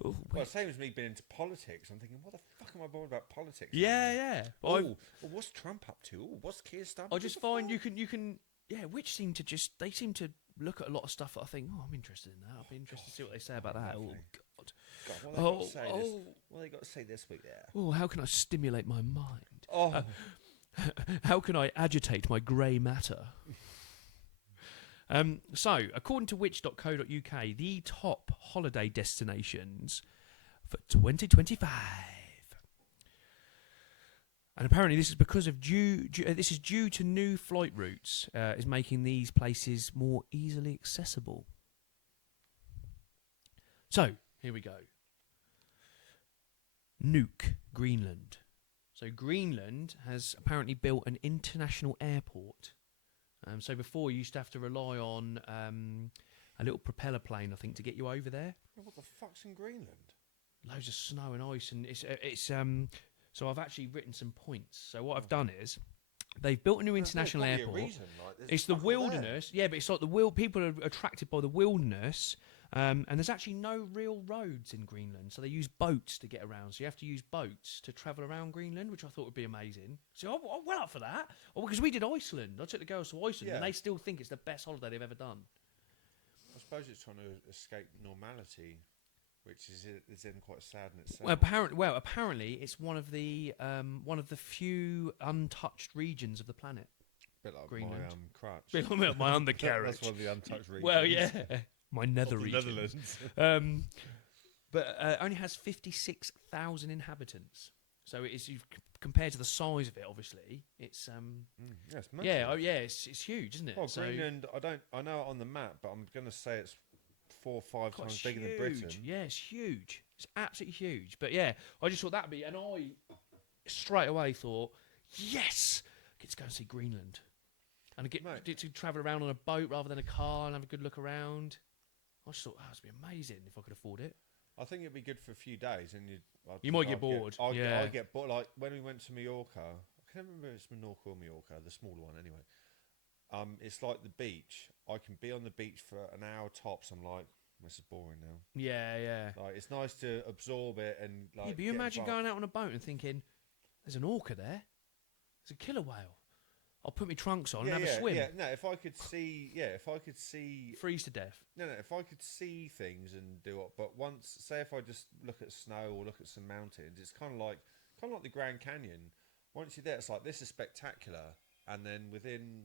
Well, same as me being into politics. I'm thinking, what the fuck am I bothered about politics? Yeah. Oh, what's Trump up to? Oh, what's Keir Starmer? I just find you can. Yeah, Witch seem to look at a lot of stuff that I think, I'm interested in that. I'll be interested to see what they say about that. lovely. Oh, God. God, what they got to say this week there? Oh, how can I stimulate my mind? Oh, How can I agitate my grey matter? So, according to witch.co.uk, the top holiday destinations for 2025. And apparently this is because of this is due to new flight routes is making these places more easily accessible. So, here we go. Nuuk, Greenland. So Greenland has apparently built an international airport. So before you used to have to rely on a little propeller plane, I think, to get you over there. what the fuck's in Greenland? Loads of snow and ice, and it's. So I've actually written some points. So what I've done is they've built a new international airport. It's the wilderness, yeah, but it's like people are attracted by the wilderness. And there's actually no real roads in Greenland, so they use boats to get around. So you have to use boats to travel around Greenland, which I thought would be amazing. So I'm well up for that. Oh, because we did Iceland. I took the girls to Iceland, and they still think it's the best holiday they've ever done. I suppose it's trying to escape normality, which is in quite sad in itself. Well, apparently it's one of the few untouched regions of the planet. Bit like Greenland. my crutch. Bit like my undercarriage. That's one of the untouched regions. Well, yeah. My nether Of the region. Netherlands. But only has 56,000 inhabitants. So it is compared to the size of it. Obviously, it's It's massive. it's huge, isn't it? Well, So Greenland, I know it on the map, but I'm going to say it's 4 or 5 God, times it's bigger than huge. Britain. Yeah, it's huge. It's absolutely huge. But yeah, I just thought that'd be, and I straight away thought, yes, get to go and see Greenland, and I get to travel around on a boat rather than a car and have a good look around. I just thought that would be amazing if I could afford it. I think it'd be good for a few days, and You might get bored. I'd get bored. Like when we went to Mallorca, I can't remember if it's Menorca or Mallorca, the smaller one anyway. It's like the beach. I can be on the beach for an hour tops. I'm like, this is boring now. Yeah. Like it's nice to absorb it and like. Yeah, but you imagine going out on a boat and thinking, "There's an orca there. There's a killer whale. I'll put my trunks on and have a swim. Yeah, no, if I could see, Freeze to death. No, if I could see things and do it, but say if I just look at snow or look at some mountains, it's kind of like the Grand Canyon. Once you're there, it's like this is spectacular, and then within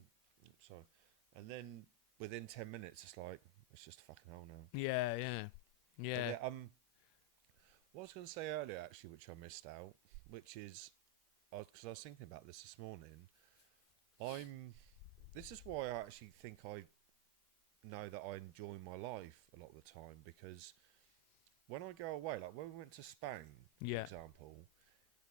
10 minutes, it's like it's just a fucking hole now. Yeah. What I was going to say earlier, actually, which I missed out, which is because I was thinking about this morning. This is why I actually think I know that I enjoy my life a lot of the time, because when I go away, like when we went to Spain, for example,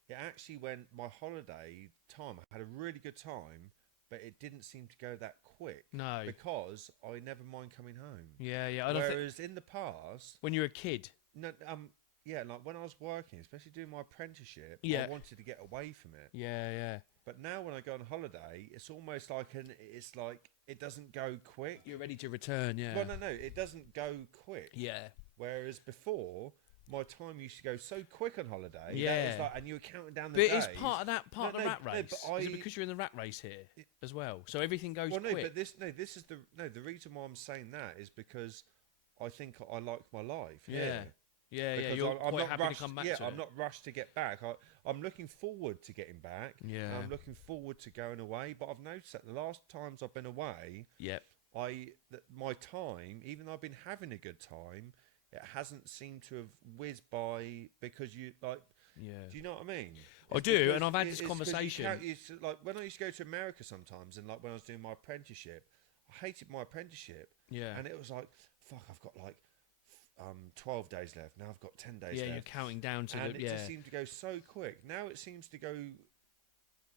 it actually went my holiday time. I had a really good time, but it didn't seem to go that quick. No, because I never mind coming home. Yeah. Whereas in the past, when you're a kid, no, yeah, like when I was working, especially doing my apprenticeship, Yeah. I wanted to get away from it. Yeah, yeah. But now when I go on holiday, it's almost like it's like it doesn't go quick. You're ready to return, yeah. Well, no, it doesn't go quick. Yeah. Whereas before, my time used to go so quick on holiday. Yeah. That was like, and you were counting down the But days. it's part of that part No, of the no, rat no, race. but Is it because you're in the rat race here It- as well? So everything goes Well, no, quick. but this is the reason why I'm saying that is because I think I like my life. Yeah. Yeah, Because you're I'm quite not happy rushed, to come back yeah, to I'm it. not rushed to get back. I'm looking forward to getting back. Yeah. And I'm looking forward to going away. But I've noticed that the last times I've been away, Yep. my time, even though I've been having a good time, it hasn't seemed to have whizzed by because you like. Yeah. Do you know what I mean? I It's do, because and I've had this it's 'cause conversation. like when I used to go to America sometimes, and like when I was doing my apprenticeship, I hated my apprenticeship, Yeah. and it was like, fuck, I've got like 12 days left. Now I've got 10 days Yeah, left. you're counting down to And the it yeah. just seemed to go so quick. Now it seems to go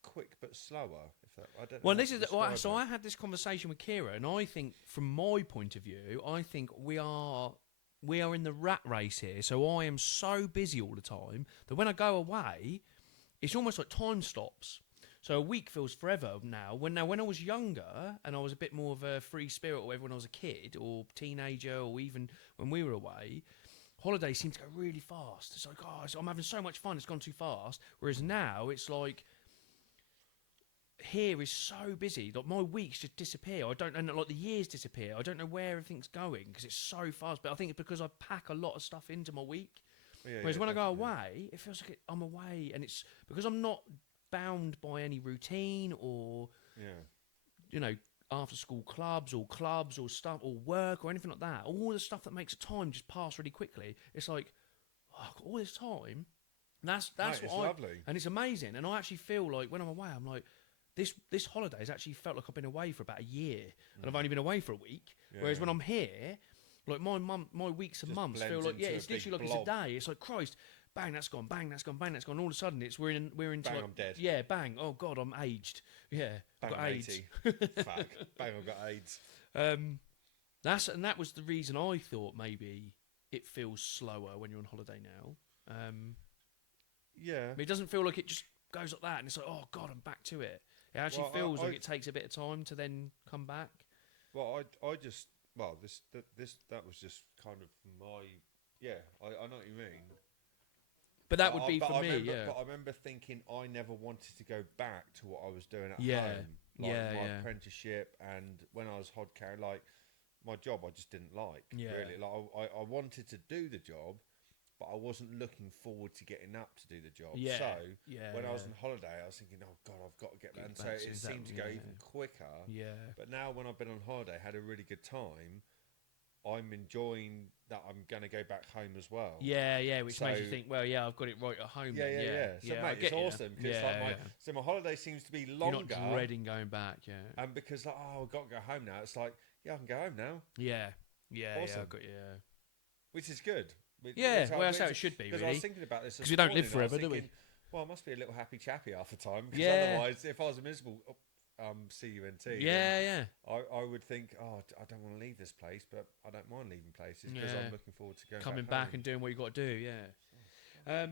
quick but slower. If that, I don't know. Well, how this to is so describe it. I had this conversation with Kira, and I think, from my point of view, I think we are in the rat race here. So I am so busy all the time that when I go away, it's almost like time stops. So a week feels forever now. When I was younger and I was a bit more of a free spirit, or when I was a kid or teenager, or even when we were away, holidays seem to go really fast. It's like, oh, I'm having so much fun. It's gone too fast. Whereas now it's like, here is so busy. Like my weeks just disappear. I don't know, like the years disappear. I don't know where everything's going because it's so fast. But I think it's because I pack a lot of stuff into my week. Yeah, Whereas yeah, when I go definitely. away, it feels like I'm away, and it's because I'm not bound by any routine or Yeah. after school clubs or stuff or work or anything like that. All the stuff that makes time just pass really quickly. It's like, oh, I've got all this time. That's Mate, what it's I lovely. and it's amazing. And I actually feel like when I'm away, I'm like, this holiday has actually felt like I've been away for about a year, and I've only been away for a week. Yeah, Whereas when yeah. I'm here, like my weeks and Just months feel blends like into a it's big literally like blob. it's a day. It's like, Christ, bang, that's gone, bang, that's gone, bang, that's gone. All of a sudden, we're into Bang, like, I'm dead. yeah, bang. Oh God, I'm aged. Yeah, I've Bang, got I'm AIDS. 80. Fuck. Bang, I've got AIDS. That was the reason I thought maybe it feels slower when you're on holiday now. Yeah. But it doesn't feel like it just goes like that, and it's like, oh God, I'm back to it. It actually Well, feels like I- it takes a bit of time to then come back. Well, I just that was just kind of my I know what you mean. But that would be But for I me, remember, yeah. But I remember thinking I never wanted to go back to what I was doing at Yeah, home, like yeah, my yeah. apprenticeship, and when I was hod carrier, like my job, I just didn't like. Yeah. Really, like I wanted to do the job, but I wasn't looking forward to getting up to do the job. Yeah, So yeah, when I was yeah. on holiday, I was thinking, oh God, I've got to get back. And so back to it that, seemed to go yeah. even quicker. Yeah. But now when I've been on holiday, had a really good time. I'm enjoying that I'm going to go back home as well. Yeah, yeah, which makes you So- think, well, yeah, I've got it right at home. Yeah, then. yeah. So, I mate, get it's you. awesome because Yeah, like yeah. so my holiday seems to be You're longer, not dreading going back. Yeah, and because like, oh, I've got to go home now. It's like, yeah, I can go home now, yeah, yeah, Awesome. yeah. I've got you. Yeah. which is good. Yeah, well, that's how it should be, Because I really. was thinking about this 'Cause we don't live morning, I was forever, do we? thinking, well, I must be a little happy chappy half the time. Because Yeah. otherwise, if I was a miserable CUNT, Yeah, yeah. I would think, oh, I don't want to leave this place, but I don't mind leaving places because Yeah. I'm looking forward to going Coming back, back home. and doing what you got to do. Yeah.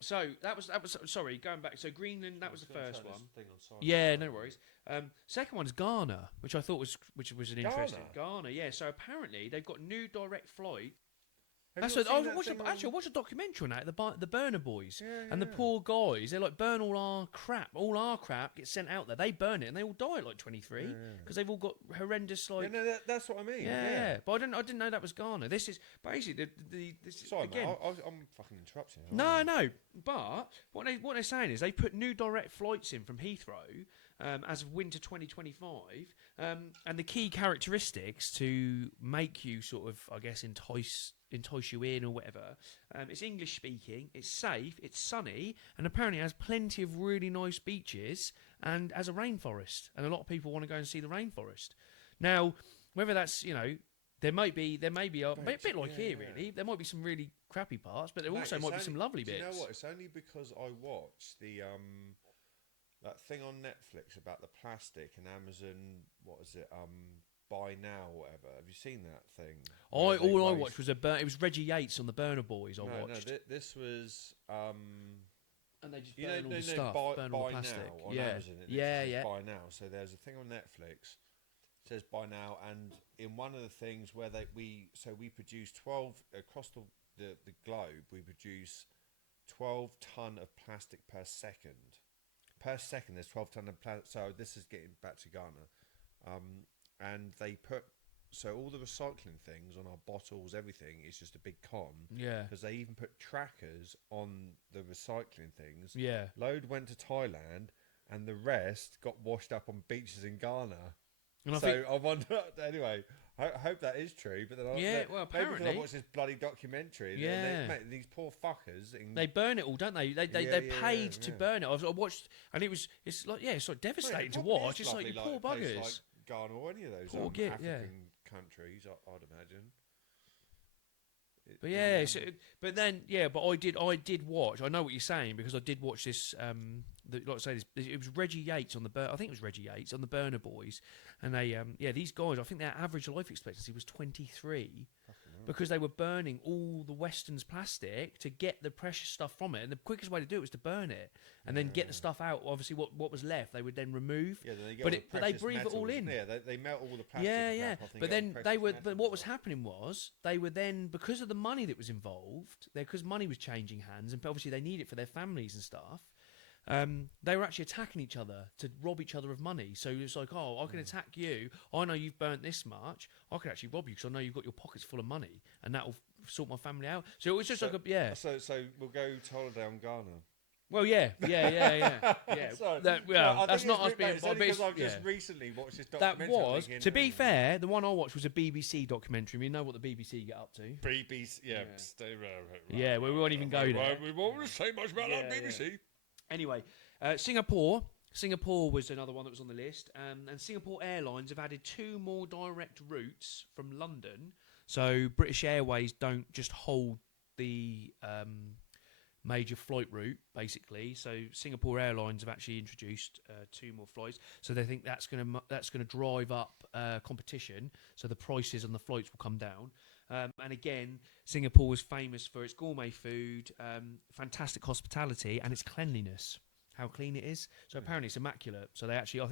So that was sorry. Going back. So Greenland, that was the first one. Yeah, no worries. Second one is Ghana, which I thought was an interesting Ghana. Yeah. So apparently they've got new direct flight. That's what, I watched a documentary on that. The Burner Boys and the poor guys. They're like, burn all our crap. All our crap gets sent out there. They burn it and they all die at like 23 because they've all got horrendous like. Yeah, no, that's what I mean. Yeah. But I didn't know that was Ghana. This is basically this is, Sorry, again. mate, I'm fucking interrupting. No. But what they're saying is they put new direct flights in from Heathrow as of winter 2025, and the key characteristics to make you sort of, I guess, entice you in or whatever. It's English speaking. It's safe. It's sunny, and apparently has plenty of really nice beaches and has a rainforest. And a lot of people want to go and see the rainforest. Now, whether that's there might be a bit like here, really. There might be some really crappy parts, but there also might be some lovely bits. Do you know what? It's only because I watched the that thing on Netflix about the plastic and Amazon. What is it? Buy Now or whatever. Have you seen that thing? I watched was it was Reggie Yates on the Burner Boys. I watched. No, this was. And they just You burn know, all the stuff, burn all the buy plastic. now on Yeah, Amazon. It literally says Buy Now. So there's a thing on Netflix. It says Buy Now, and in one of the things where we produce 12 across the globe. We produce 12 ton of plastic per second. Per second, there's 12 ton of plastic. So this is getting back to Ghana, and they put. So all the recycling things on our bottles, everything is just a big con. Yeah. Because they even put trackers on the recycling things. Yeah. Load went to Thailand, and the rest got washed up on beaches in Ghana. And I wonder. Anyway, I hope that is true. But then well, maybe apparently, because I watched this bloody documentary. Yeah. Mate, these poor fuckers. They burn it all, don't they? They're paid to burn it. I watched, and it's like devastating to watch. It's like you poor buggers. Like Ghana or any of those Poor African countries, I'd imagine. But I did watch. I know what you're saying because I did watch this. Like I say, it was Reggie Yates on I think it was Reggie Yates on the Burner Boys, and these guys. I think their average life expectancy was 23 because they were burning all the Western's plastic to get the precious stuff from it, and the quickest way to do it was to burn it and then get the stuff out. Obviously, what was left they would then remove. Yeah, then they get but they breathe it all in. Yeah, they melt all the plastic. But then But what was happening was they were then, because of the money that was involved, because money was changing hands, and obviously they need it for their families and stuff. They were actually attacking each other to rob each other of money. So it's like, I can attack you. I know you've burnt this much. I can actually rob you because I know you've got your pockets full of money, and that will sort my family out. So it was just So we'll go to holiday on Ghana. Well, yeah. Sorry. That's not us being. Because I've just recently watched this That documentary. was, to be fair, the one I watched was a BBC documentary. We know what the BBC get up to. BBC, stay Yeah, we won't even go there. We won't say much about that BBC. Anyway, Singapore. Singapore was another one that was on the list, and Singapore Airlines have added 2 more direct routes from London. So British Airways don't just hold the major flight route, basically. So Singapore Airlines have actually introduced 2 more flights. So they think that's going to drive up competition. So the prices on the flights will come down. And again, Singapore was famous for its gourmet food, fantastic hospitality, and its cleanliness. How clean it is. So apparently it's immaculate. So they actually, I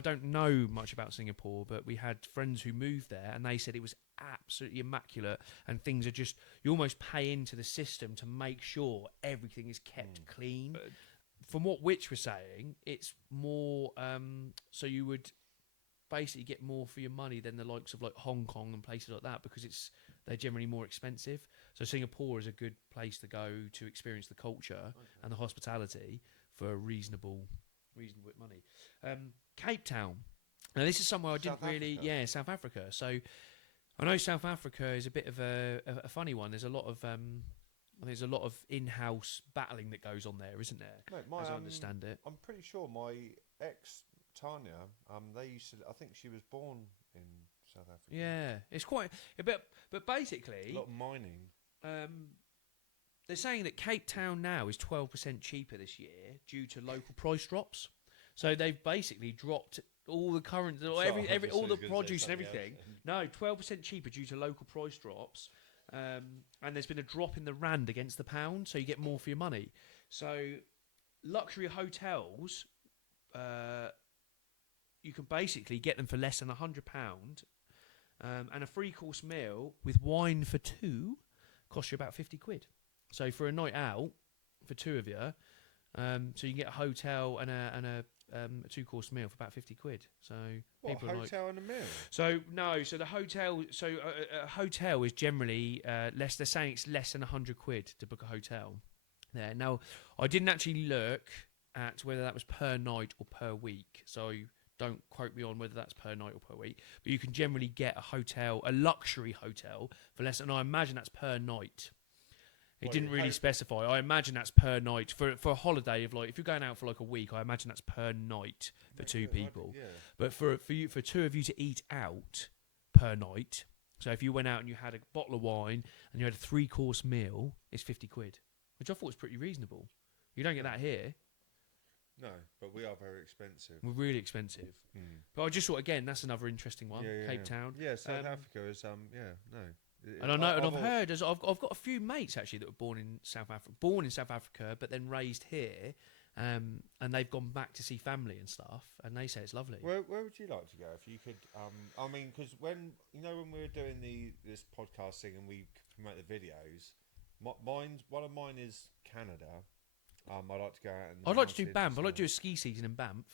don't know much about Singapore, but we had friends who moved there, and they said it was absolutely immaculate, and things are just, you almost pay into the system to make sure everything is kept clean. From what Witch was saying, it's more, so you would basically get more for your money than the likes of like Hong Kong and places like that, because they're generally more expensive. So Singapore is a good place to go to experience the culture and the hospitality for reasonable money. Cape Town. Now this is somewhere I didn't really. Yeah, South Africa. So I know South Africa is a bit of a funny one. There's a lot of in-house battling that goes on there, isn't there? Mate, as I understand it. I'm pretty sure my ex Tanya, they used to. I think she was born in South Africa. Yeah, it's quite a bit, but basically a lot of mining. They're saying that Cape Town now is 12% cheaper this year due to local price drops. So they've basically dropped all the current, all the produce and everything. No, 12% cheaper due to local price drops. And there's been a drop in the rand against the pound, so you get more for your money. So luxury hotels, you can basically get them for less than £100, and a 3-course meal with wine for 2 costs you about 50 quid. So for a night out for 2 of you, so you can get a hotel and a 2-course meal for about 50 quid. So people a hotel and a meal? So no, so the hotel, a hotel is generally less. They're saying it's less than 100 quid to book a hotel there. Now, I didn't actually look at whether that was per night or per week, so don't quote me on whether that's per night or per week. But you can generally get a luxury hotel for less, and I imagine that's per night. It didn't really specify. I imagine that's per night for a holiday of like, if you're going out for like a week, I imagine that's per night for 2 people. Yeah. But for 2 of you to eat out per night, so if you went out and you had a bottle of wine and you had a 3-course meal, it's 50 quid, which I thought was pretty reasonable. You don't get that here. No, but we are very expensive. We're really expensive. Mm. But I just thought, again, that's another interesting one. Cape Town. Yeah, South Africa is And I know, and I've heard, I've got a few mates actually that were born in South Africa, but then raised here, and they've gone back to see family and stuff, and they say it's lovely. Where would you like to go if you could? I mean, because when we were doing this podcasting and we promote the videos, one of mine is Canada. I'd like to go out. I'd like to do Banff. I'd like to do a ski season in Banff.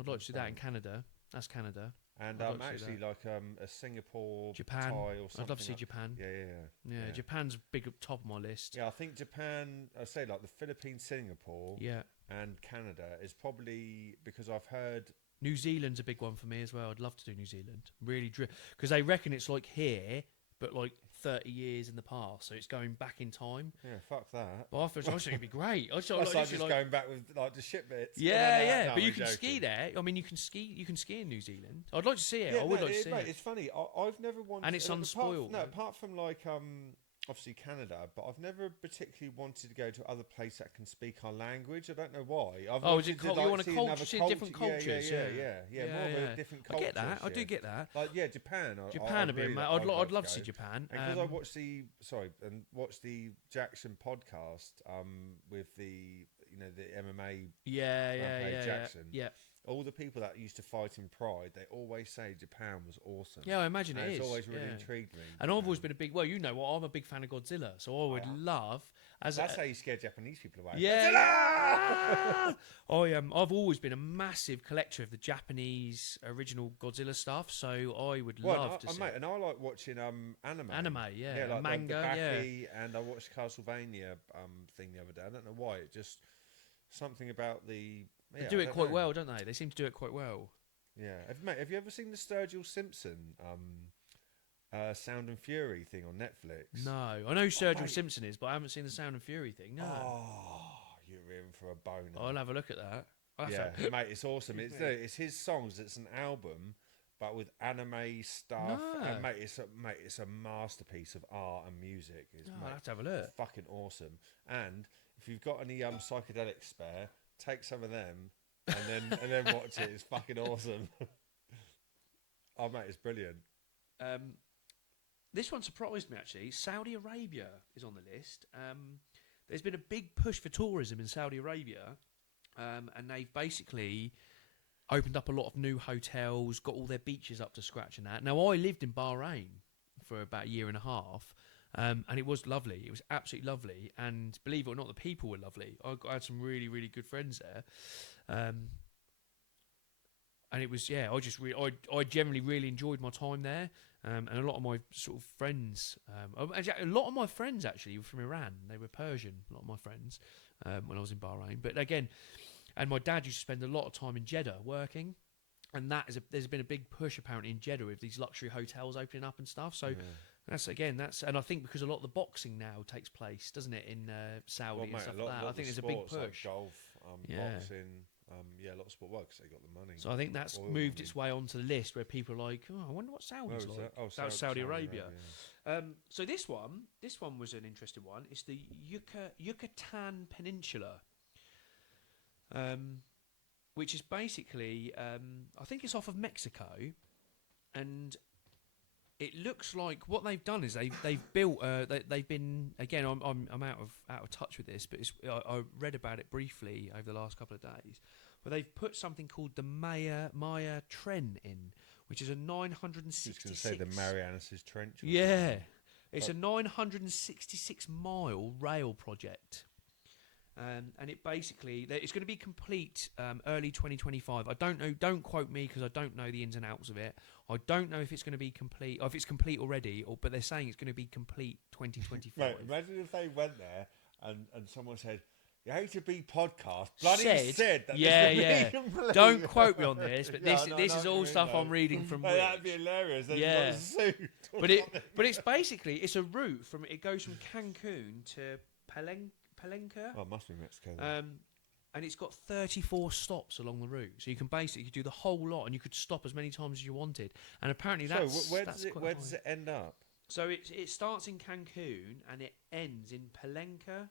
I'd like to do that in Canada. That's Canada. And actually like a Singapore, Japan. Thai or something. I'd love to see Japan. Yeah. Japan's big up top of my list. Yeah, I think Japan. I say like the Philippines, Singapore. Yeah. And Canada is probably because I've heard. New Zealand's a big one for me as well. I'd love to do New Zealand. Really, because they reckon it's like here, but like 30 years in the past, so it's going back in time. Yeah, fuck that. But I think it'd be great. That's like just going back with like the shit bits. Yeah. No, but you can ski there. I mean, you can ski in New Zealand. I'd like to see it. Yeah, I would like to see it. It's funny. I've never wanted. And it's unspoiled. Apart from like obviously Canada, but I've never particularly wanted to go to other places that can speak our language. I don't know why. Is it you want to see different cultures? Yeah, more of a different culture. I get that. I do get that. Like Japan. Japan a bit, mate. I'd love to see Japan. Because I watched the Jackson podcast with the MMA. Jackson. Yeah. All the people that used to fight in Pride, they always say Japan was awesome. Yeah, I imagine it is. It's always really intrigued me. And I've always been I'm a big fan of Godzilla, so I would love. That's how you scare Japanese people away. Yeah. I've always been a massive collector of the Japanese original Godzilla stuff, so I would love to see. And I like watching anime. Like manga, and I watched Castlevania thing the other day. I don't know why. It just something about the. They do it quite well, don't they? They seem to do it quite well. Yeah. Have you ever seen the Sturgill Simpson Sound and Fury thing on Netflix? No. I know who Sturgill Simpson is, but I haven't seen the Sound and Fury thing. No. Oh, you're in for a boner. I'll have a look at that. Mate, it's awesome. It's his songs. It's an album, but with anime stuff. No. And it's a masterpiece of art and music. I'll have to have a look. It's fucking awesome. And if you've got any psychedelics spare, take some of them and then watch it. It's fucking awesome. Oh mate, it's brilliant. This one surprised me actually. Saudi Arabia is on the list. There's been a big push for tourism in Saudi Arabia, and they've basically opened up a lot of new hotels, got all their beaches up to scratch and that. Now I lived in Bahrain for about a year and a half. And it was lovely. It was absolutely lovely. And believe it or not, the people were lovely. I had some really, really good friends there. And it was, I generally really enjoyed my time there. And a lot of my sort of friends, a lot of my friends actually were from Iran. They were Persian, a lot of my friends, when I was in Bahrain. But again, and my dad used to spend a lot of time in Jeddah working. And there's been a big push apparently in Jeddah with these luxury hotels opening up and stuff. So... and I think because a lot of the boxing now takes place, doesn't it, in Saudi and stuff like that. I think there's a big push. Like golf, boxing, a lot of sport. Well, because they got the money. So I think that's moved its way onto the list where people are like, I wonder what Saudi's like. That's Saudi Arabia. So this one was an interesting one. It's the Yucatan Peninsula, which is basically, I think it's off of Mexico, and it looks like what they've done is they've built. They've been again. I'm out of touch with this, but I read about it briefly over the last couple of days. But they've put something called the Maya Tren in, which is a 966. I was going to say the Marianas Trench. Yeah, it's a 966 mile rail project. And it basically, it's going to be complete early 2025. I don't know. Don't quote me because I don't know the ins and outs of it. I don't know if it's going to be complete, or if it's complete already, but they're saying it's going to be complete 2025. Right, imagine if they went there and someone said, "You hate to be podcast." Bloody said that. Yeah. Don't quote me on this, but this is all stuff I'm reading from. That'd be hilarious. Yeah. But it's basically a route it goes from Cancun to Palenque. Oh, it must be Mexico. And it's got 34 stops along the route, so you can basically do the whole lot, and you could stop as many times as you wanted. And apparently, where does it end up? So it starts in Cancun and it ends in Palenque.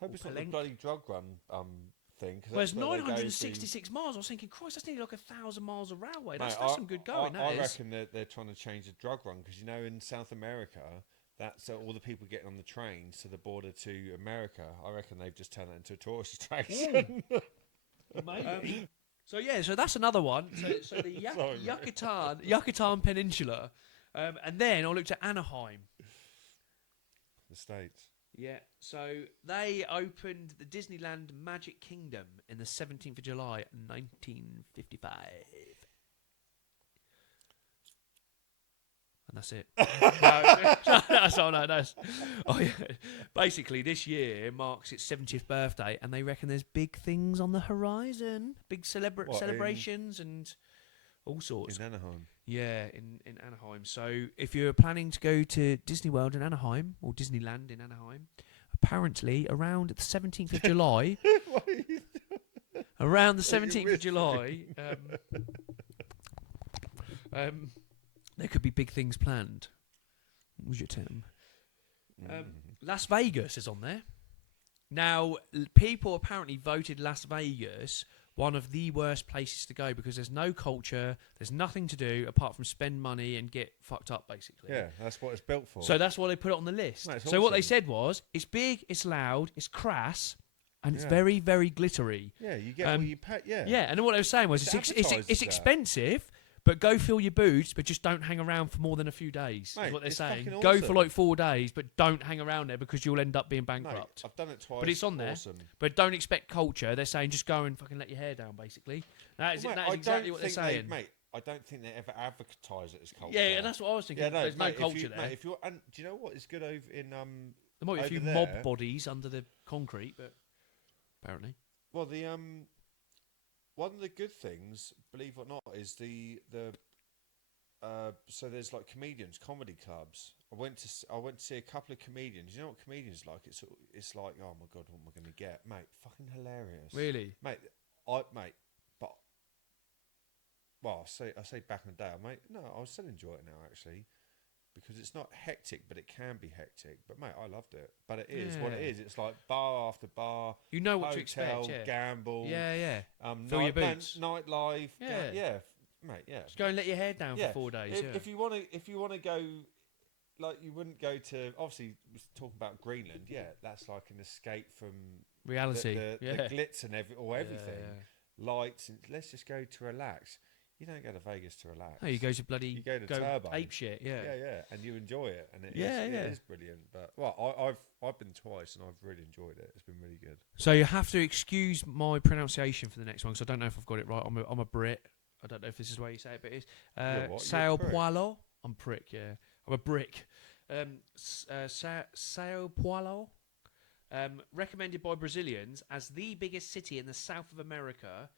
Hope it's not the bloody drug run thing. 'Cause Well, it's that's where they go to- 966 miles. I was thinking, Christ, that's nearly like 1,000 miles of railway. That's, Mate, that's some good going. I that is. reckon they're trying to change the drug run because in South America, that's all the people getting on the trains to the border to America. I reckon they've just turned that into a tourist attraction. Maybe. So that's another one. So the Sorry, Yucatan Peninsula, and then I looked at Anaheim. The States. Yeah, so they opened the Disneyland Magic Kingdom in the 17th of July, 1955. And that's it. Basically, this year marks its 70th birthday, and they reckon there's big things on the horizon, big celebrations and all sorts. In Anaheim. Yeah, in Anaheim. So if you're planning to go to Disney World in Anaheim, or Disneyland in Anaheim, apparently around the 17th of July, around the 17th of July, there could be big things planned. What was your term? Las Vegas is on there. Now, people apparently voted Las Vegas one of the worst places to go because there's no culture, there's nothing to do apart from spend money and get fucked up, basically. Yeah, that's what it's built for. So that's why they put it on the list. Mate, so what they said was, it's big, it's loud, it's crass, and it's very, very glittery. Yeah, you get what you pay. Yeah. Yeah, and then what they were saying was, it's expensive, but go fill your boots, but just don't hang around for more than a few days. Mate, is what they're saying. awesome. Go for like 4 days, but don't hang around there because you'll end up being bankrupt. Mate, I've done it twice. But it's on there. Awesome. But don't expect culture. They're saying just go and fucking let your hair down, basically. That is exactly what they're saying. Mate, I don't think they ever advertise it as culture. Yeah, and that's what I was thinking. Yeah, no, there's mate, no culture there. Mate, if you're, and do you know what is good over in there might be a few mob bodies under the concrete, but apparently. Well, the one of the good things, believe it or not, is the so there's like comedians, comedy clubs. I went to see a couple of comedians. You know what comedians like? It's like, oh my god, what am I going to get, mate? Fucking hilarious. Really, mate. But well, I say back in the day, mate. No, I still enjoy it now actually, because it's not hectic, but it can be hectic. But mate, I loved it. But it is what it is. It's like bar after bar. You know what hotel, to expect. Yeah. Gamble. Yeah. Fill your boots. Nightlife. Yeah. Mate, yeah. Just go and let your hair down for 4 days. If you want to go, like you wouldn't go to. Obviously, we're talking about Greenland. Yeah, that's like an escape from reality. The glitz and everything. Yeah. Lights. And let's just go to relax. You don't go to Vegas to relax. No, you go to bloody Turbo. ape shit. Yeah, and you enjoy it, and it is brilliant. But I've been twice, and I've really enjoyed it. It's been really good. So you have to excuse my pronunciation for the next one because I don't know if I've got it right. I'm a Brit. I don't know if this is the way you say it, but it's Sao Paulo. I'm prick, yeah. I'm a brick. Sao Paulo, recommended by Brazilians as the biggest city in the south of America,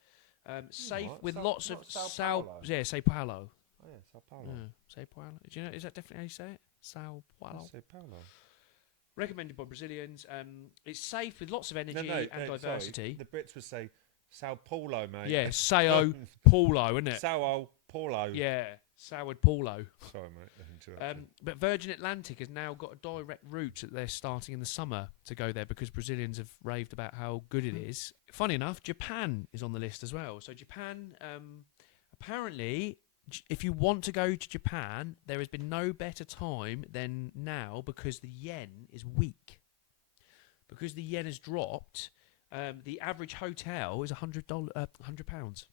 safe with lots of Sao Paulo. Yeah, Sao Paulo. Oh yeah, Sao Paulo. Sao Paulo. Do you know? Is that definitely how you say it? Sao Paulo. Sao Paulo. Recommended by Brazilians. It's safe with lots of energy and diversity. Sorry. The Brits would say Sao Paulo, mate. Yeah, Sao Paulo, isn't it? Sao Paulo. Yeah, Soured Paulo. Sorry, mate. But Virgin Atlantic has now got a direct route that they're starting in the summer to go there because Brazilians have raved about how good it is. Funny enough, Japan is on the list as well. So Japan, apparently, if you want to go to Japan, there has been no better time than now because the yen is weak. Because the yen has dropped, the average hotel is £100.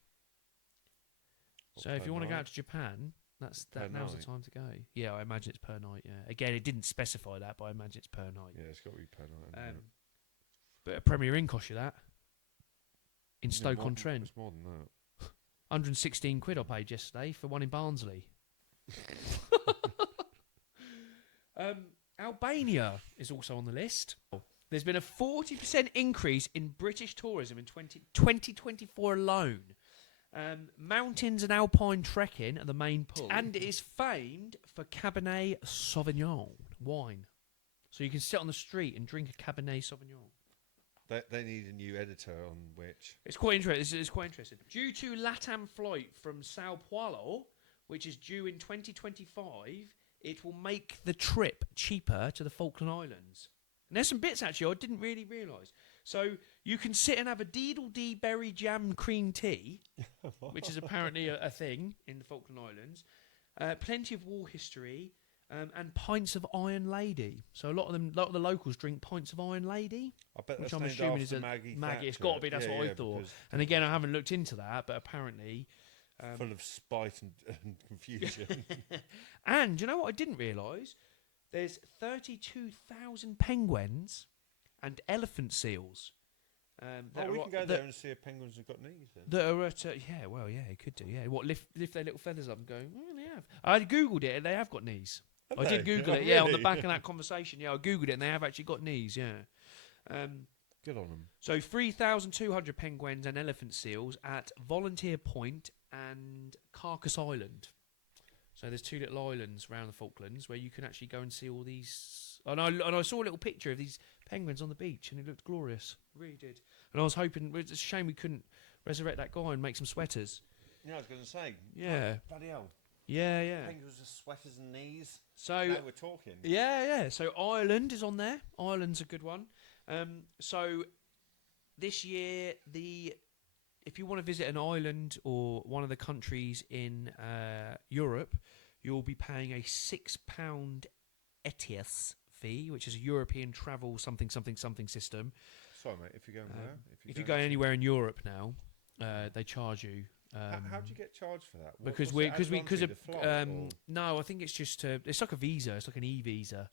So if you want to go out to Japan, now's the time to go. Yeah, I imagine it's per night. Yeah, again, it didn't specify that, but I imagine it's per night. Yeah, it's got to be per night. But a Premier Inn costs you that in Stoke-on-Trent. It's more than that. 116 quid I paid yesterday for one in Barnsley. Albania is also on the list. There's been a 40% increase in British tourism in 2024 alone. Mountains and alpine trekking are the main pull. And it is famed for Cabernet Sauvignon wine. So you can sit on the street and drink a Cabernet Sauvignon. They need a new editor on which. It's quite interesting. It's quite interesting. Due to LATAM flight from Sao Paulo, which is due in 2025, it will make the trip cheaper to the Falkland Islands. And there's some bits, actually, I didn't really realise. So you can sit and have a deedle-dee berry jam cream tea, which is apparently a thing in the Falkland Islands. Plenty of war history, and pints of Iron Lady. So a lot of the locals drink pints of Iron Lady, I bet which that's I'm named assuming is after a Maggie. Maggie. It's Thatcher. got to be. That's what I Yeah, thought. because And again, I haven't looked into that, but apparently. full of spite and confusion. And you know what I didn't realise? There's 32,000 penguins and elephant seals. We can go there and see if penguins have got knees then. That are at, you could do, yeah. What, lift their little feathers up and go, they have. I googled it and they have got knees. I did Google it, on the back of that conversation. Yeah, I googled it and they have actually got knees, yeah. Good on them. So 3,200 penguins and elephant seals at Volunteer Point and Carcass Island. So there's two little islands around the Falklands where you can actually go and see all these. And I saw a little picture of these penguins on the beach and it looked glorious. It really did. And I was hoping, it's a shame we couldn't resurrect that guy and make some sweaters. Yeah, I was going to say. Yeah. Bloody hell. Yeah. Penguins with sweaters and knees. So now we're talking. Yeah. So Ireland is on there. Ireland's a good one. So this year, if you want to visit an island or one of the countries in Europe, you'll be paying a £6 ETIAS fee, which is a European travel something system. Sorry, mate. If you're going where? If you're going anywhere in Europe now, they charge you. How do you get charged for that? No, I think it's just it's like a visa. It's like an e-visa.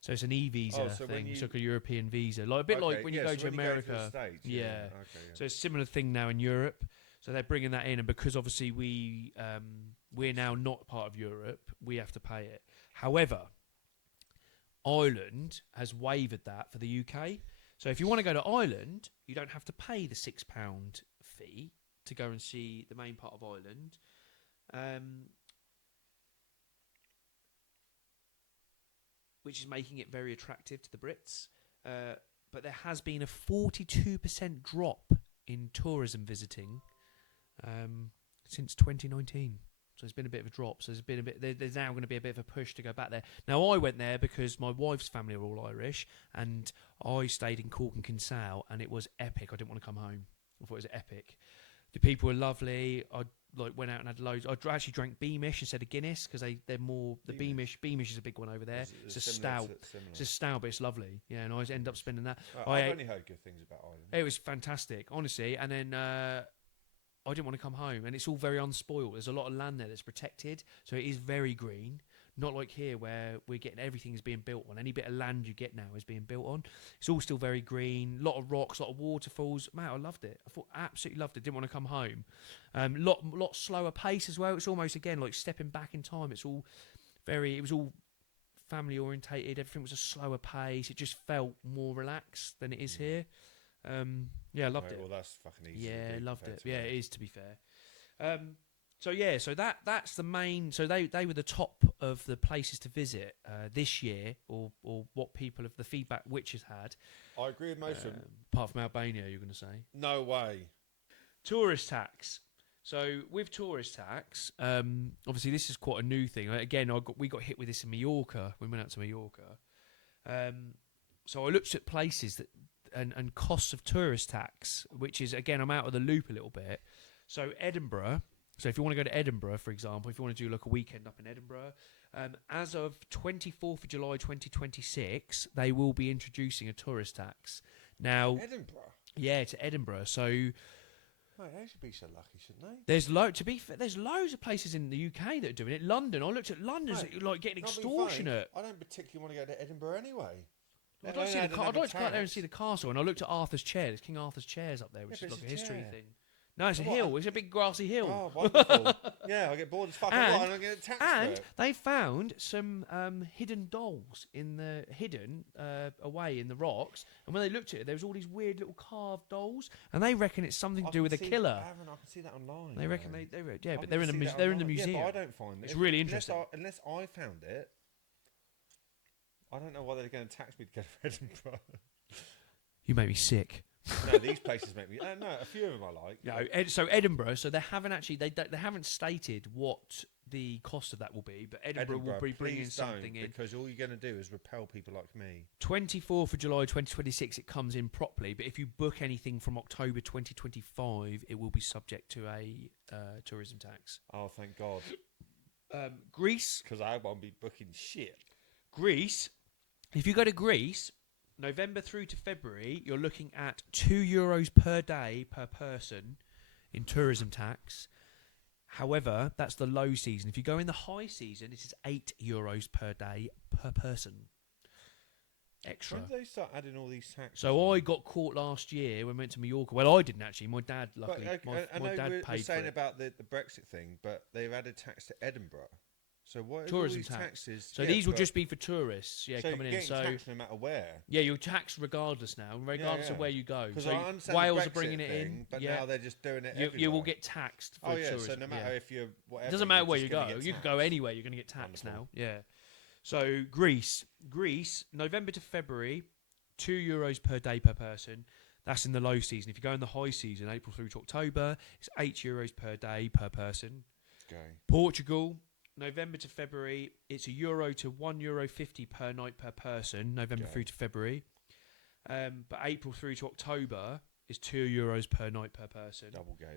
So it's an e-visa thing. It's like a European visa, like a bit like when you go to America. Okay, yeah. So it's a similar thing now in Europe. So they're bringing that in, and because obviously we're now not part of Europe, we have to pay it. However, Ireland has waived that for the UK. So if you want to go to Ireland, you don't have to pay the £6 fee to go and see the main part of Ireland. Which is making it very attractive to the Brits. But there has been a 42% drop in tourism visiting since 2019. So there's been a bit of a drop. So there's now going to be a bit of a push to go back there. Now, I went there because my wife's family are all Irish, and I stayed in Cork and Kinsale, and it was epic. I didn't want to come home. I thought it was epic. The people were lovely. I went out and had loads. I actually drank Beamish instead of Guinness because they're more the Beamish. Beamish is a big one over there. It's a stout. It's a stout, but it's lovely. Yeah, and I ended up spending that. I've only heard good things about Ireland. It was fantastic, honestly. And then I didn't want to come home, and it's all very unspoiled. There's a lot of land there that's protected, so it is very green. Not like here where we're getting everything is being built on. Any bit of land you get now is being built on. It's all still very green. A lot of rocks, a lot of waterfalls. Man, I loved it. Absolutely loved it. Didn't want to come home. Lot slower pace as well. It's almost again like stepping back in time. It was all family orientated. Everything was a slower pace. It just felt more relaxed than it is here. Yeah, I loved it. Well, that's fucking easy. Yeah, loved it. Yeah, it is, to be fair. So that's the main. So they were the top of the places to visit this year, or what people of the feedback which has had. I agree with most of them. Apart from Albania, you're going to say. No way. Tourist tax. So with tourist tax, obviously this is quite a new thing. Again, we got hit with this in Mallorca. We went out to Mallorca. So I looked at places that and costs of tourist tax, which is again I'm out of the loop a little bit. So Edinburgh. So if you want to go to Edinburgh, for example, if you want to do like a weekend up in Edinburgh, as of 24th of July 2026, they will be introducing a tourist tax. Now, Edinburgh? Yeah, to Edinburgh. So mate, they should be so lucky, shouldn't they? There's loads of places in the UK that are doing it. London, I looked at London, like getting extortionate. I don't particularly want to go to Edinburgh anyway. I'd like to go out there and see the castle. And I looked at Arthur's Chair. There's King Arthur's chairs up there, which is like a history thing. No, it's a hill. It's a big grassy hill. Oh, wonderful. Yeah, I get bored as fuck. And I get taxed for it. They found some hidden dolls away in the rocks. And when they looked at it, there was all these weird little carved dolls. And they reckon it's something to do with a killer. I can see that online. They reckon but they're in the museum. Yeah, but I don't find it. It's really interesting. Unless I found it, I don't know why they're going to tax me to go to Edinburgh. You make me sick. No, these places make me. No, a few of them I like. No, so Edinburgh. So they haven't actually they haven't stated what the cost of that will be, but Edinburgh will be bringing please something don't, in. because all you're going to do is repel people like me. 24th of July 2026, it comes in properly. But if you book anything from October 2025, it will be subject to a tourism tax. Oh, thank God. Greece. Because I won't be booking shit. Greece. If you go to Greece, November through to February, you're looking at €2 per day per person in tourism tax. However, that's the low season. If you go in the high season, it is €8 per day per person. Extra. When do they start adding all these taxes? So I got caught last year when I went to Mallorca. Well, I didn't actually. My dad, luckily, I my know dad we're paid saying for it. about the Brexit thing, but they've added tax to Edinburgh. So what? Tourism all these tax. taxes? So these will just be for tourists, so coming you're in. getting taxed no matter where. Yeah, you're taxed regardless now, regardless of yeah. where you go. Because So I understand Wales the are bringing Brexit it thing, in, but yeah. now they're just doing it. You will everywhere. get taxed for Oh yeah, tourism. so no matter if you're whatever, It doesn't matter you're where just you gonna go. get You can taxed. go anywhere. You're going to get taxed Wonderful. now. Yeah. So Greece, November to February, €2 per day per person. That's in the low season. If you go in the high season, April through to October, it's €8 per day per person. Okay. Portugal, November to February, it's €1 to €1.50 per night per person. November through to February, but April through to October is €2 per night per person. Double gay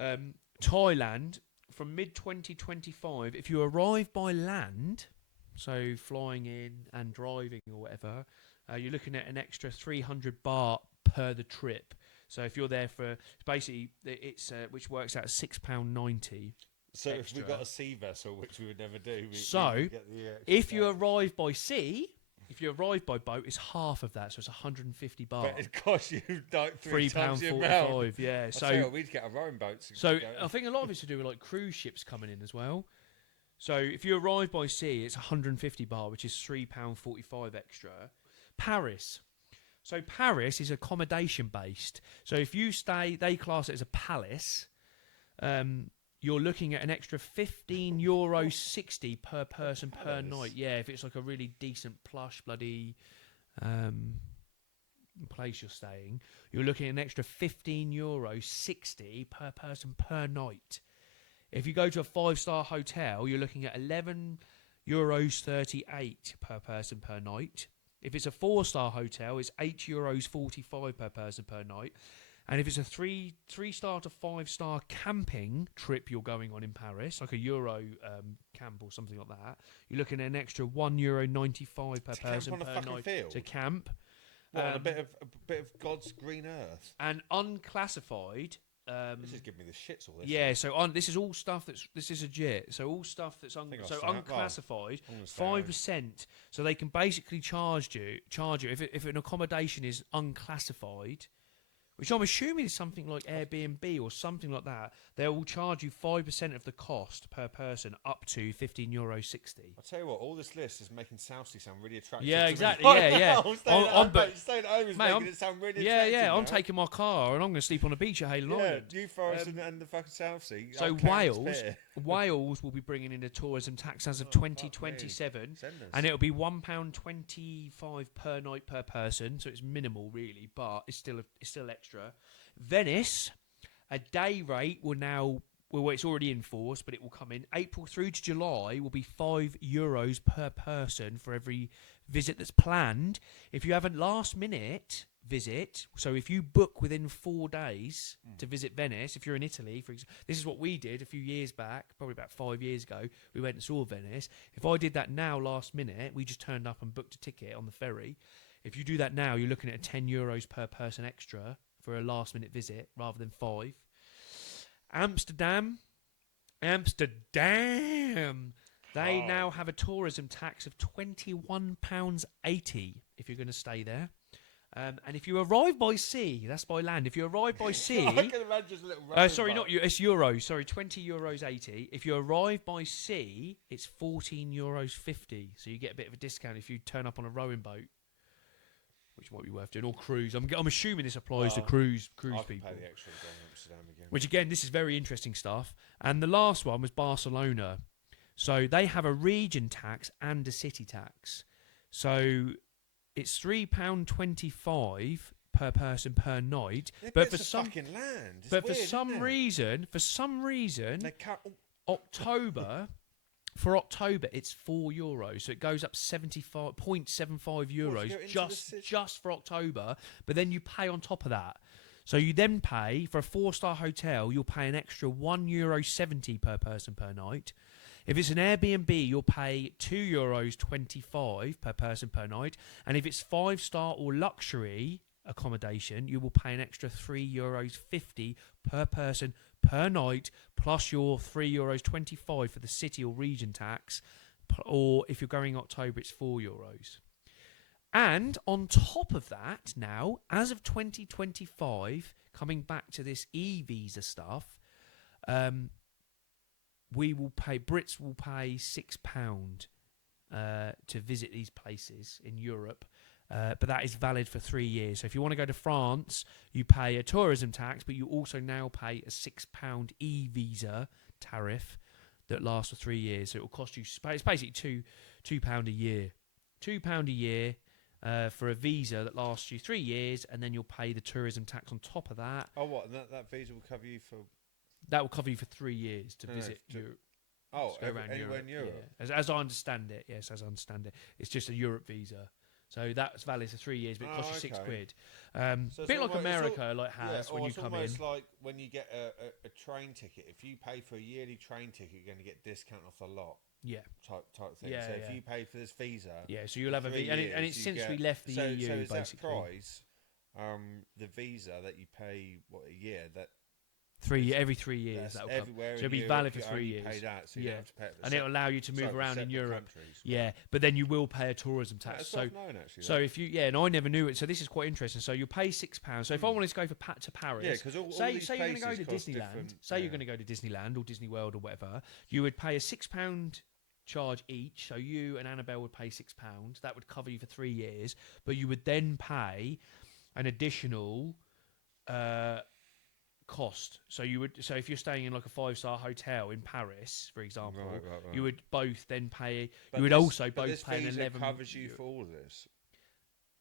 then. Thailand, from mid 2025, if you arrive by land, so flying in and driving or whatever, you're looking at an extra 300 baht per the trip. So if you're there for basically, it's which works out £6.90. So extra. if we got a sea vessel, which we would never do, So, we would get the if you arrive by sea, if you arrive by boat, it's half of that, so it's 150 baht. but it costs you like three times the amount. £3.45. Yeah. I So tell you what, we'd get a rowing boat. So I think a lot of it's to do with like cruise ships coming in as well. So if you arrive by sea, it's 150 baht, which is £3.45 extra. Paris. So Paris is accommodation based. So if you stay, they class it as a palace. You're looking at an extra €15.60 per person per night. Yeah, if it's like a really decent plush bloody place you're staying, you're looking at an extra €15.60 per person per night. If you go to a 5-star hotel, you're looking at €11.38 per person per night. If it's a 4-star hotel, it's €8.45 per person per night. And if it's a 3-star to 5-star camping trip you're going on in Paris, like a Euro camp or something like that, you're looking at an extra €1.95 per person per night to camp. What, on a bit of God's green earth. And unclassified. This is giving me the shits. All this. Yeah, so this is all stuff this is legit. So all stuff that's unclassified, 5%. So they can basically charge you if an accommodation is unclassified, which I'm assuming is something like Airbnb or something like that. They will charge you 5% of the cost per person, up to €15.60. I'll tell you what, all this list is making Southsea sound really attractive. Yeah, to exactly. Me. Yeah. Staying at home is making it sound really attractive. Yeah. Now. I'm taking my car and I'm going to sleep on the beach at Hayland Island. New Forest and the fucking Southsea. So Wales will be bringing in a tourism tax as of 2027, and it'll be £1.25 per night per person. So it's minimal, really, but it's still extra. Venice, a day rate will now. Well, it's already in force, but it will come in April through to July. Will be €5 per person for every visit that's planned. If you have a last minute visit, so if you book within 4 days to visit Venice, if you're in Italy, for example, this is what we did a few years back, probably about 5 years ago. We went and saw Venice. If I did that now, last minute, we just turned up and booked a ticket on the ferry. If you do that now, you're looking at €10 per person extra for a last minute visit rather than 5. Amsterdam. They now have a tourism tax of £21.80 if you're going to stay there. And if you arrive by sea, that's by land. If you arrive by sea, I can imagine just a little sorry, not you. It's euros. Sorry, €20.80. If you arrive by sea, it's €14.50. So you get a bit of a discount if you turn up on a rowing boat, which might be worth doing, or cruise. I'm assuming this applies to cruise people. Pay the extra to go to Amsterdam again. Which again, this is very interesting stuff. And the last one was Barcelona. So they have a region tax and a city tax. So it's £3.25 per person per night. They're But bits for of some, fucking land. It's but weird, for some isn't it? reason, They cut. October. For October, it's €4, so it goes up 75.75 euros go into the city? just for October. But then you pay on top of that. So you then pay for a 4-star hotel. You'll pay an extra €1.70 per person per night. If it's an Airbnb, you'll pay €2.25 per person per night. And if it's 5-star or luxury accommodation, you will pay an extra €3.50 per person per night, plus your €3.25 for the city or region tax, or if you're going October, it's €4. And on top of that, now, as of 2025, coming back to this e-visa stuff, Brits will pay £6 to visit these places in Europe. But that is valid for 3 years. So if you want to go to France, you pay a tourism tax, but you also now pay a £6 e-visa tariff that lasts for 3 years. So it will cost you, it's basically £2 a year. £2 a year for a visa that lasts you 3 years, and then you'll pay the tourism tax on top of that. Oh, what? And that visa will cover you for. That will cover you for 3 years to visit Europe. Oh, to go around anywhere Europe. in Europe. Yeah. As I understand it, yes, as I understand it, it's just a Europe visa. So that's valid for 3 years, but it costs you £6. So A bit like America, has when you it's come in. almost like when you get a train ticket. If you pay for a yearly train ticket, you're going to get discount off the lot. Yeah. Type thing. Yeah, so yeah. if you pay for this visa, So you'll have a visa, and it's since we left the EU, so is basically. that price, the visa that you pay a year Every 3 years that will come. everywhere. So it'll be valid for 3 years. Pay that, so you don't have to pay it and it'll allow you to move around in Europe. Countries. Yeah, but then you will pay a tourism tax. That's worth knowing, actually. So if you and I never knew it. So this is quite interesting. So you pay £6. So if I wanted to go to Paris, because all say these you're going to go to places cost Disneyland. different- Say you're going to go to Disneyland or Disney World or whatever, you would pay a £6 charge each. So you and Annabelle would pay £6. That would cover you for 3 years, but you would then pay an additional cost. So if you're staying in like a 5-star hotel in Paris, for example, right. you would both then pay. But you would also both this pay an visa 11. Covers you for all of this.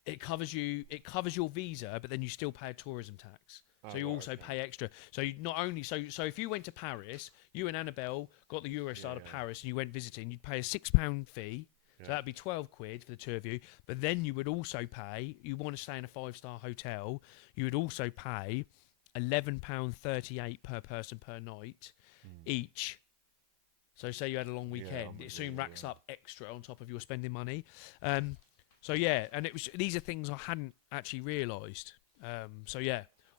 It covers you. It covers your visa, but then you still pay a tourism tax. So you also pay extra. So you not only so if you went to Paris, you and Annabelle got the Eurostar to Paris, and you went visiting, you'd pay a £6 fee. So that'd be £12 for the two of you. But then you would also pay. You want to stay in a 5-star hotel, you would also pay £11.38 per person per night each. So say you had a long weekend, it soon racks up extra on top of your spending money. And these are things I hadn't actually realised.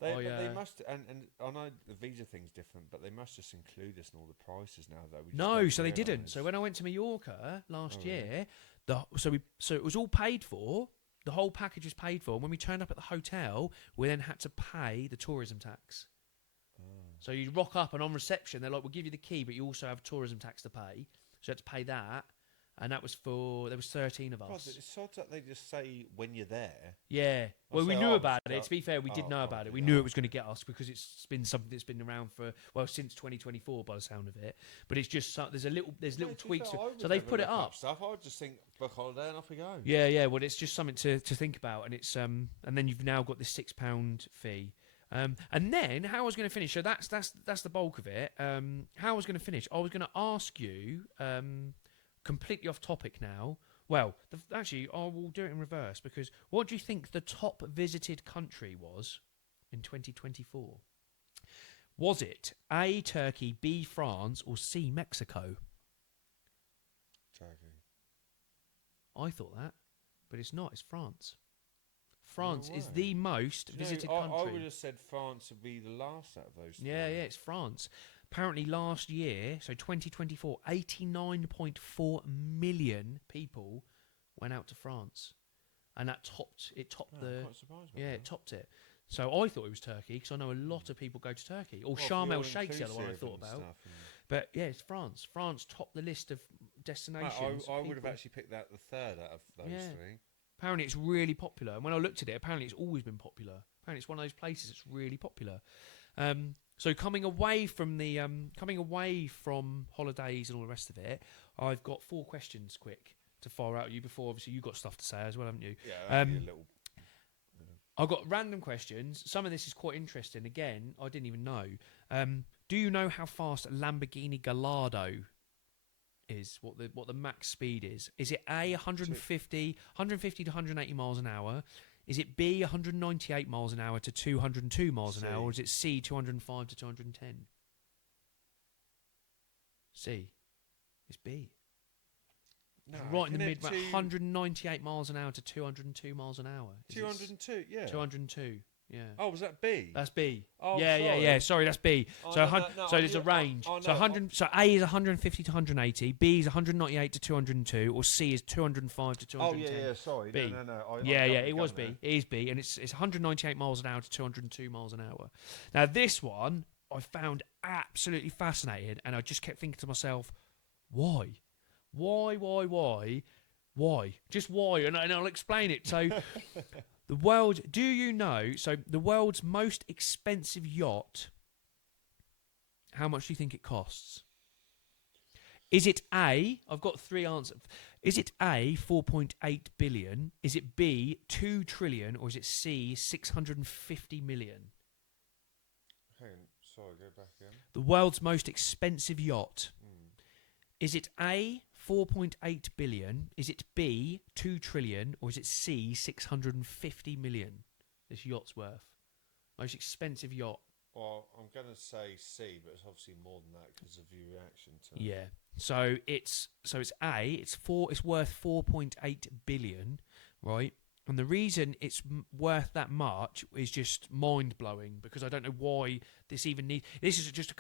They must, and I know the visa thing's different, but they must just include this in all the prices now. No, so they didn't. So when I went to Mallorca last year, so it was all paid for. The whole package was paid for. And when we turned up at the hotel, we then had to pay the tourism tax. So you rock up, and on reception, they're like, "We'll give you the key, but you also have tourism tax to pay." So you had to pay that. And that was there was 13 of us. It's odd that they just say when you're there. Yeah. Well, we knew about it. To be fair, we did know about it. We knew it was going to get us because it's been something that's been around since 2024 by the sound of it. But it's just there's little tweaks. So they've put it up. Stuff. I would just think book holiday and off we go. Yeah. Well, it's just something to think about, and it's and then you've now got this £6 fee. And then how I was going to finish. So that's the bulk of it. How I was going to finish. I was going to ask you. Completely off topic now. Well, actually, I will do it in reverse, because what do you think the top visited country was in 2024? Was it A, Turkey, B, France, or C, Mexico? Turkey. I thought that, but it's not. It's France. France is the most visited country. I would have said France would be the last out of those three. Yeah, it's France. Apparently last year, so 2024, 89.4 million people went out to France. And that topped I'm quite surprised by that. it topped it. So I thought it was Turkey, because I know a lot of people go to Turkey. Or Sharm el Sheikh's the other one I thought about. But yeah, it's France. France topped the list of destinations. I would have actually picked that the third out of those three. Apparently it's really popular. And when I looked at it, apparently it's always been popular. Apparently it's one of those places that's really popular. So coming away from holidays and all the rest of it, I've got 4 questions quick to fire out at you before. Obviously, you've got stuff to say as well, haven't you? Yeah, a little. I've got random questions. Some of this is quite interesting. Again, I didn't even know. Do you know how fast a Lamborghini Gallardo is? What the max speed is? Is it A, 150 to 180 miles an hour? Is it B, 198 miles an hour to 202 miles an hour? Or is it C, 205 to 210? C. It's B. No, Right in the mid, 198 miles an hour to 202 miles an hour. 202, yeah. 202, yeah. Oh, was that B? That's B. Oh, yeah. Sorry, that's B. Oh, So, no, so there's a range. no, So 100. So A is 150 to 180. B is 198 to 202, or C is 205 to 210. Oh, yeah. Sorry. B. No. Yeah. It was B. It is B, and it's 198 miles an hour to 202 miles an hour. Now this one I found absolutely fascinating, and I just kept thinking to myself, why? Why? Just why? And I'll explain it. So, the world's most expensive yacht, how much do you think it costs? Is it A, I've got three answers. Is it A, 4.8 billion? Is it B, 2 trillion? Or is it C, 650 million? Hang on. Sorry, go back again. The world's most expensive yacht. Is it A, 4.8 billion? Is it B, 2 trillion? Or is it C, 650 million? This yacht's worth. Most expensive yacht. Well, I'm going to say C, but it's obviously more than that because of your reaction to it. Yeah. So it's A, it's worth 4.8 billion, right? And the reason it's worth that much is just mind-blowing, because I don't know why this even needs... This is just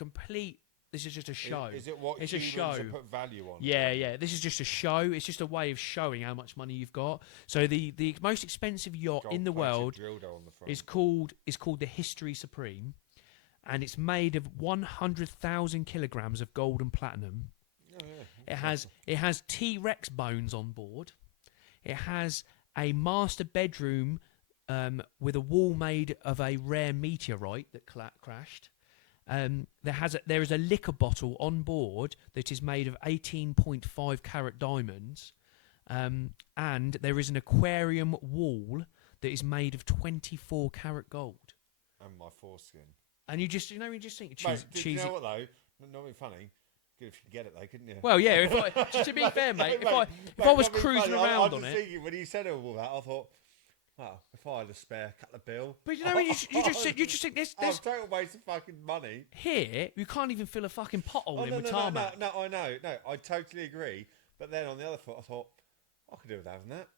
a show. Is it what it's a humans show. have put value on? Yeah. This is just a show. It's just a way of showing how much money you've got. So the most expensive yacht in the world is called the History Supreme, and it's made of 100,000 kilograms of gold and platinum. Oh, yeah. It has T-Rex bones on board. It has a master bedroom with a wall made of a rare meteorite that crashed. There is a liquor bottle on board that is made of 18.5 carat diamonds, and there is an aquarium wall that is made of 24 carat gold. And my foreskin. And you just think cheesy. You know what though? Not being funny. Good if you could get it though, couldn't you? Well, yeah. Just to be fair, mate, if I was cruising around on it, thinking, when you said all that, I thought, well, if I had a spare couple of bill. But you know, you just think this. Total waste of fucking money. Here, you can't even fill a fucking pothole in with tarmac. No, I know. No, I totally agree. But then on the other foot, I thought, I could do with having that.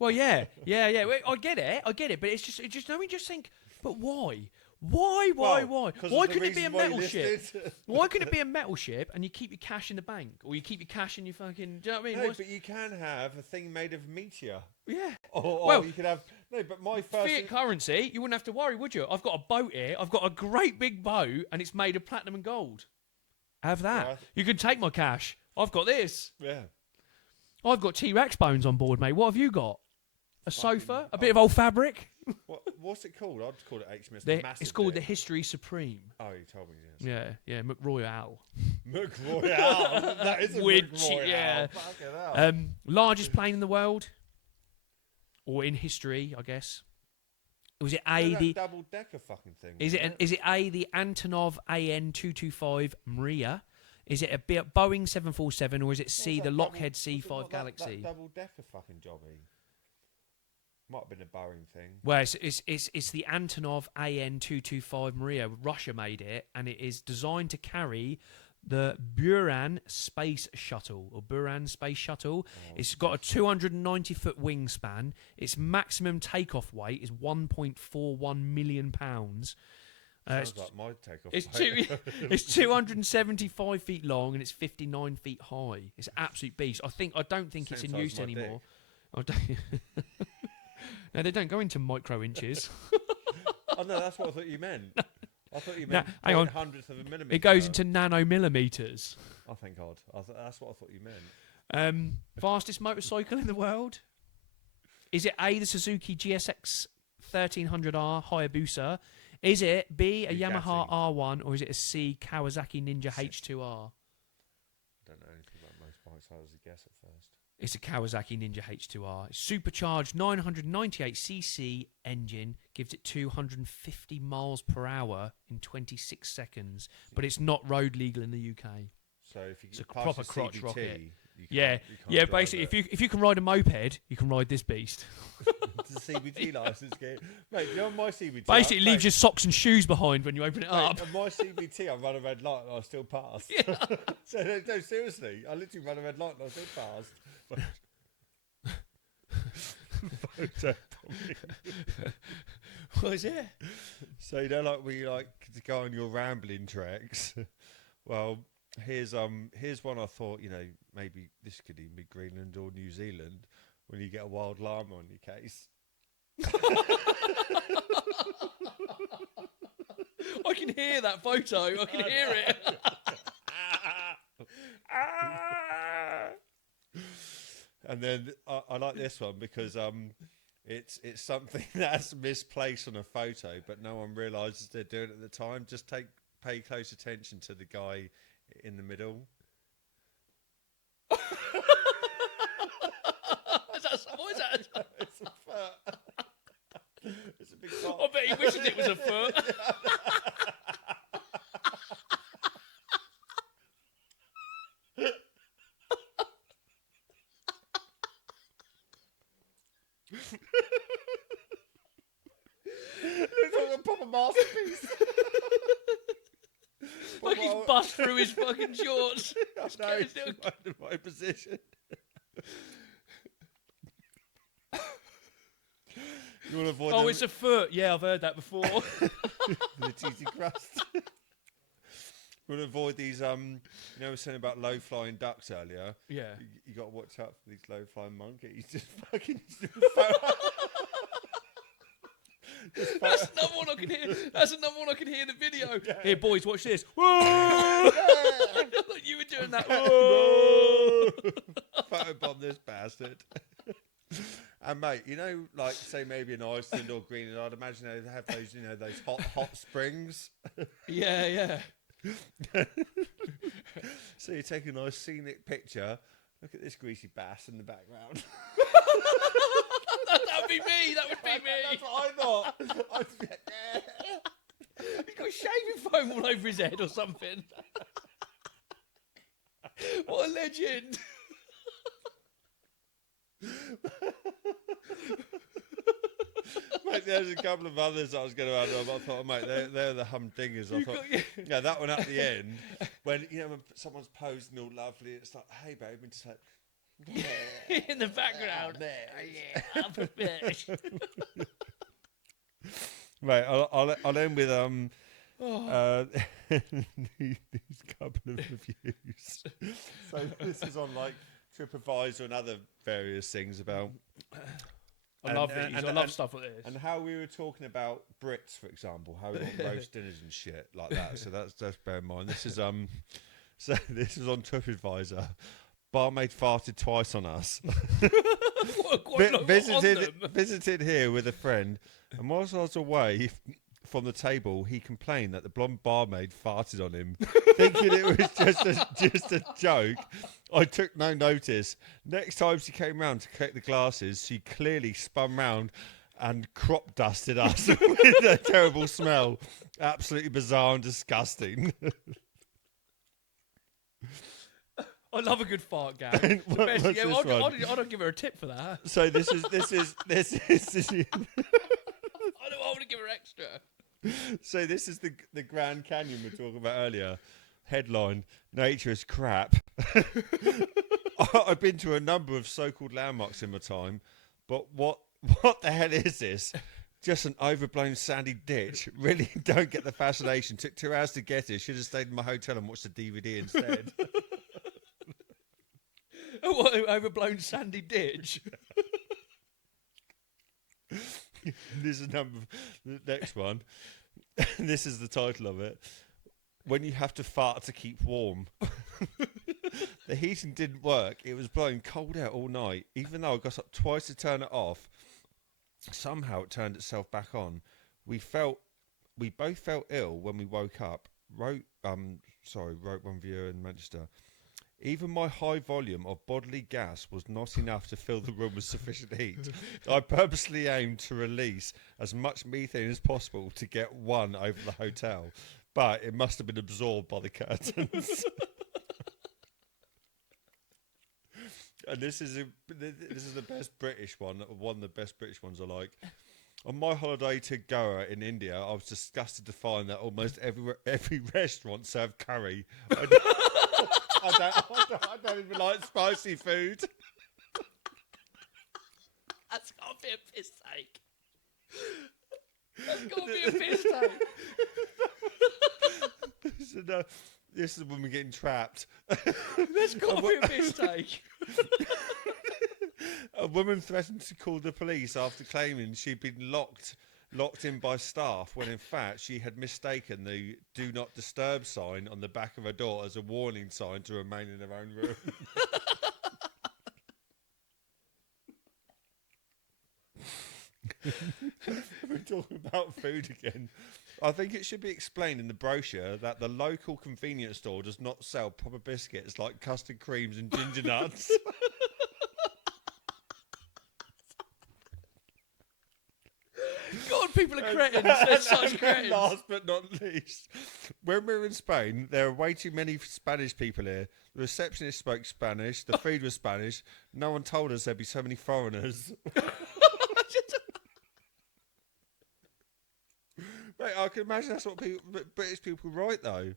Well, yeah. I get it. But it's just, no, we just think, but why? Why? Why couldn't it be a metal ship? Why couldn't it be a metal ship and you keep your cash in the bank, or you keep your cash in your fucking? Do you know what I mean? No, but you can have a thing made of meteor. Yeah. Or you could have But my first fiat currency, you wouldn't have to worry, would you? I've got a boat here. I've got a great big boat, and it's made of platinum and gold. Have that. Yeah. You can take my cash. I've got this. Yeah. I've got T-Rex bones on board, mate. What have you got? A sofa? A bit of old fabric? What's it called? I'd call it HMS. It's called the History Supreme. Oh, you told me. Yes. Yeah. McRoyal. McRoyal. That is a McRoyal. Yeah. Largest plane in the world, or in history, I guess. Was it A, the double decker fucking thing? Is it A, the Antonov AN-225 Maria? Is it a Boeing 747, or is it C, the Lockheed C-5 Galaxy? That double decker fucking jobby. Might have been a Boeing thing. Well, it's the Antonov AN-225 Maria. Russia made it, and it is designed to carry the Buran Space Shuttle, or Buran Space Shuttle. It's got a 290-foot wingspan. Its maximum takeoff weight is 1.41 million pounds. Sounds like my takeoff weight. It's 275 feet long, and it's 59 feet high. It's an absolute beast. I don't think it's in use anymore. No, they don't go into micro inches. Oh no, that's what I thought you meant. I thought you meant hang on. hundredth of a millimetre. It goes into nanomillimeters. Oh, thank God. That's what I thought you meant. Fastest motorcycle in the world? Is it A, the Suzuki GSX 1300R Hayabusa? Is it B, a Yamaha R1, or is it a C, Kawasaki Ninja H2R? I don't know anything about motorbikes. I was a guess at first. It's a Kawasaki Ninja H2R. Supercharged 998cc engine gives it 250 miles per hour in 26 seconds, but it's not road legal in the UK. So if you It's a pass proper the crotch CBT, rocket. you Yeah, can't yeah. drive Basically, it. if you can ride a moped, you can ride this beast. The CBT license, mate. You know my CBT. Basically, it leaves your socks and shoes behind when you open it up. On my CBT, I run a red light and I still pass. Yeah. So no, seriously, I literally run a red light and I still passed. Photo bombing. What is it? So you know, like we like to go on your rambling treks. Well, here's one I thought, you know, maybe this could even be Greenland or New Zealand when you get a wild llama on your case. I can hear that photo. I can hear it. And then I like this one because it's something that's misplaced on a photo, but no one realises they're doing it at the time. Just pay close attention to the guy in the middle. What is that? It's a foot. It's a big cock. I bet he wishes it was a foot. Looks like a proper masterpiece. Like he's bust through his fucking shorts. No, he's in my position. You want to avoid Oh, it's a foot. Yeah, I've heard that before. the cheesy crust. You want to avoid these, you know, we were saying about low-flying ducks earlier. Yeah. You got to watch out for these low-flying monkeys. Just fucking... That's another one I can hear. That's another one I can hear in the video. Yeah. Here, boys, watch this. Whoa! You were doing that. Photobomb this bastard. And mate, you know, like say maybe in Iceland or Greenland, I'd imagine they have those, you know, those hot springs. Yeah. So you take a nice scenic picture. Look at this greasy bass in the background. That would be me. That would be me. That's what I thought. He's got shaving foam all over his head or something. What a legend. Mate, there's a couple of others I was going to add on. I thought, oh, mate, they're the humdingers. I thought, yeah, that one at the end, when you know when someone's posing all lovely, it's like, hey, babe, and just like. In the background. Right, I'll end with these couple of reviews. So this is on like TripAdvisor and other various things about. I love these. I love stuff like this. And how we were talking about Brits, for example, how we want roast dinners and shit like that. So that's bear in mind. This is so this is on TripAdvisor. Barmaid farted twice on us. Visited here with a friend, and whilst I was away from the table, he complained that the blonde barmaid farted on him. Thinking it was just a joke, I took no notice. Next time she came round to collect the glasses, she clearly spun round and crop dusted us with a terrible smell. Absolutely bizarre and disgusting. I love a good fart gag. I don't give her a tip for that. So this is. I want to give her extra. So this is the Grand Canyon we were talking about earlier. Headline: Nature is crap. I've been to a number of so-called landmarks in my time, but what the hell is this? Just an overblown sandy ditch. Really don't get the fascination. Took 2 hours to get it. Should have stayed in my hotel and watched the DVD instead. What, overblown sandy ditch? This is the next one. This is the title of it. When you have to fart to keep warm. The heating didn't work. It was blowing cold out all night. Even though I got up twice to turn it off, somehow it turned itself back on. We both felt ill when we woke up. Wrote one viewer in Manchester. Even my high volume of bodily gas was not enough to fill the room with sufficient heat. I purposely aimed to release as much methane as possible to get one over the hotel, but it must have been absorbed by the curtains. And this is the best British one. One of the best British ones I like. On my holiday to Goa in India, I was disgusted to find that almost every restaurant served curry. I don't even like spicy food. That's got to be a piss take. That's got to be a piss take. So, no, this is when we're getting trapped. That's got to be a piss take. A woman threatened to call the police after claiming she'd been locked in by staff, when in fact she had mistaken the "Do Not Disturb" sign on the back of her door as a warning sign to remain in her own room. We're talking about food again. I think it should be explained in the brochure that the local convenience store does not sell proper biscuits like custard creams and ginger nuts. God, people are cretins. They're such cretins. Last but not least, when we were in Spain, there are way too many Spanish people here. The receptionist spoke Spanish. The food was Spanish. No one told us there'd be so many foreigners. Mate, I can imagine that's what British people write, though.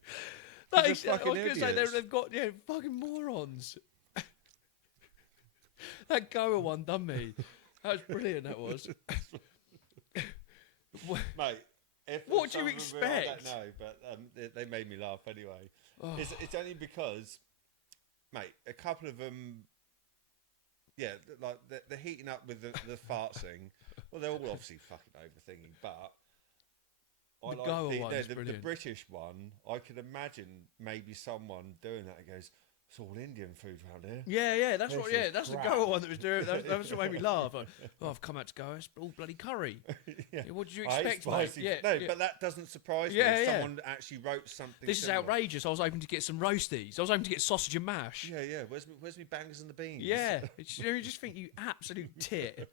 That They're is, I was fucking going to say idiots. they've got fucking morons. That Goa one done me. That was brilliant. That was. Mate, What do you some of them were- I expect? don't know, but they made me laugh anyway. Oh. It's only because, mate, a couple of them, yeah, like they're heating up with the fartsing. Well, they're all obviously fucking overthinking, but I The like Goa the, one no, is the brilliant. British one. I could imagine maybe someone doing that and goes, "It's all Indian food around here." Yeah, that's This what. is Yeah, that's crap. the Goa one that was doing. That's what made me laugh. Like, oh, I've come out to Goa. It's all bloody curry. Yeah. Yeah, what did you I hate expect, mate? spicy. Yeah, No, yeah. but that doesn't surprise me. Yeah, yeah. Someone actually wrote something. This is similar. outrageous. I was hoping to get some roasties. I was hoping to get sausage and mash. Yeah. Where's me bangers and the beans? Yeah, it's, you just think you absolute tit.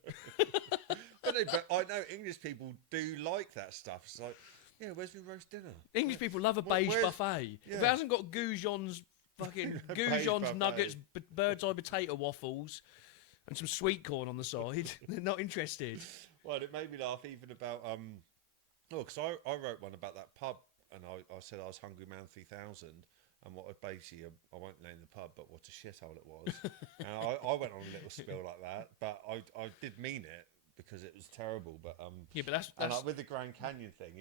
But I know English people do like that stuff. It's like, yeah, where's my roast dinner? English people love a beige buffet. Yeah. If it hasn't got Goujon's fucking Beige Goujon's buffet. nuggets, bird's eye potato waffles, and some sweet corn on the side, they're not interested. Well, it made me laugh even about because I wrote one about that pub, and I said I was Hungry Man 3000, and what basically I won't name the pub, but what a shithole it was. And I went on a little spiel like that, but I did mean it because it was terrible. But Yeah, but that's and like with the Grand Canyon thing,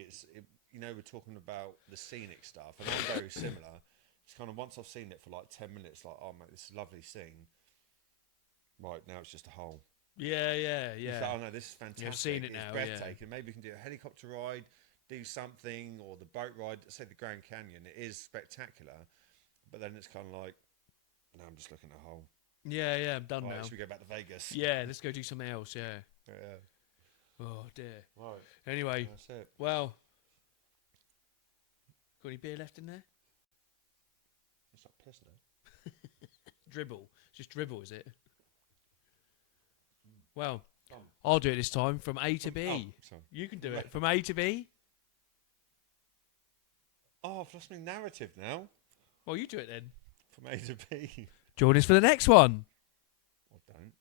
we're talking about the scenic stuff, and I'm very similar. It's kind of once I've seen it for like 10 minutes, like, oh mate, this is a lovely scene. Right, now it's just a hole. yeah. It's like, oh no, this is fantastic. I've seen it It's now, breathtaking. Maybe we can do a helicopter ride, do something, or the boat ride. Say the Grand Canyon, it is spectacular, but then it's kind of like, no, I'm just looking at a hole. Yeah, I'm done Right, now. should we go back to Vegas? Yeah, let's go do something else. Yeah. Yeah. Oh dear. Right. Anyway, That's it. well, got any beer left in there? It's like piss now. Dribble. It's just dribble, is it? Well, I'll do it this time from A to B. Oh, sorry. You can do it from A to B. Oh, I've lost my narrative now. Well, you do it then. From A to B. Join us for the next one. I don't.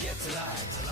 Get to life,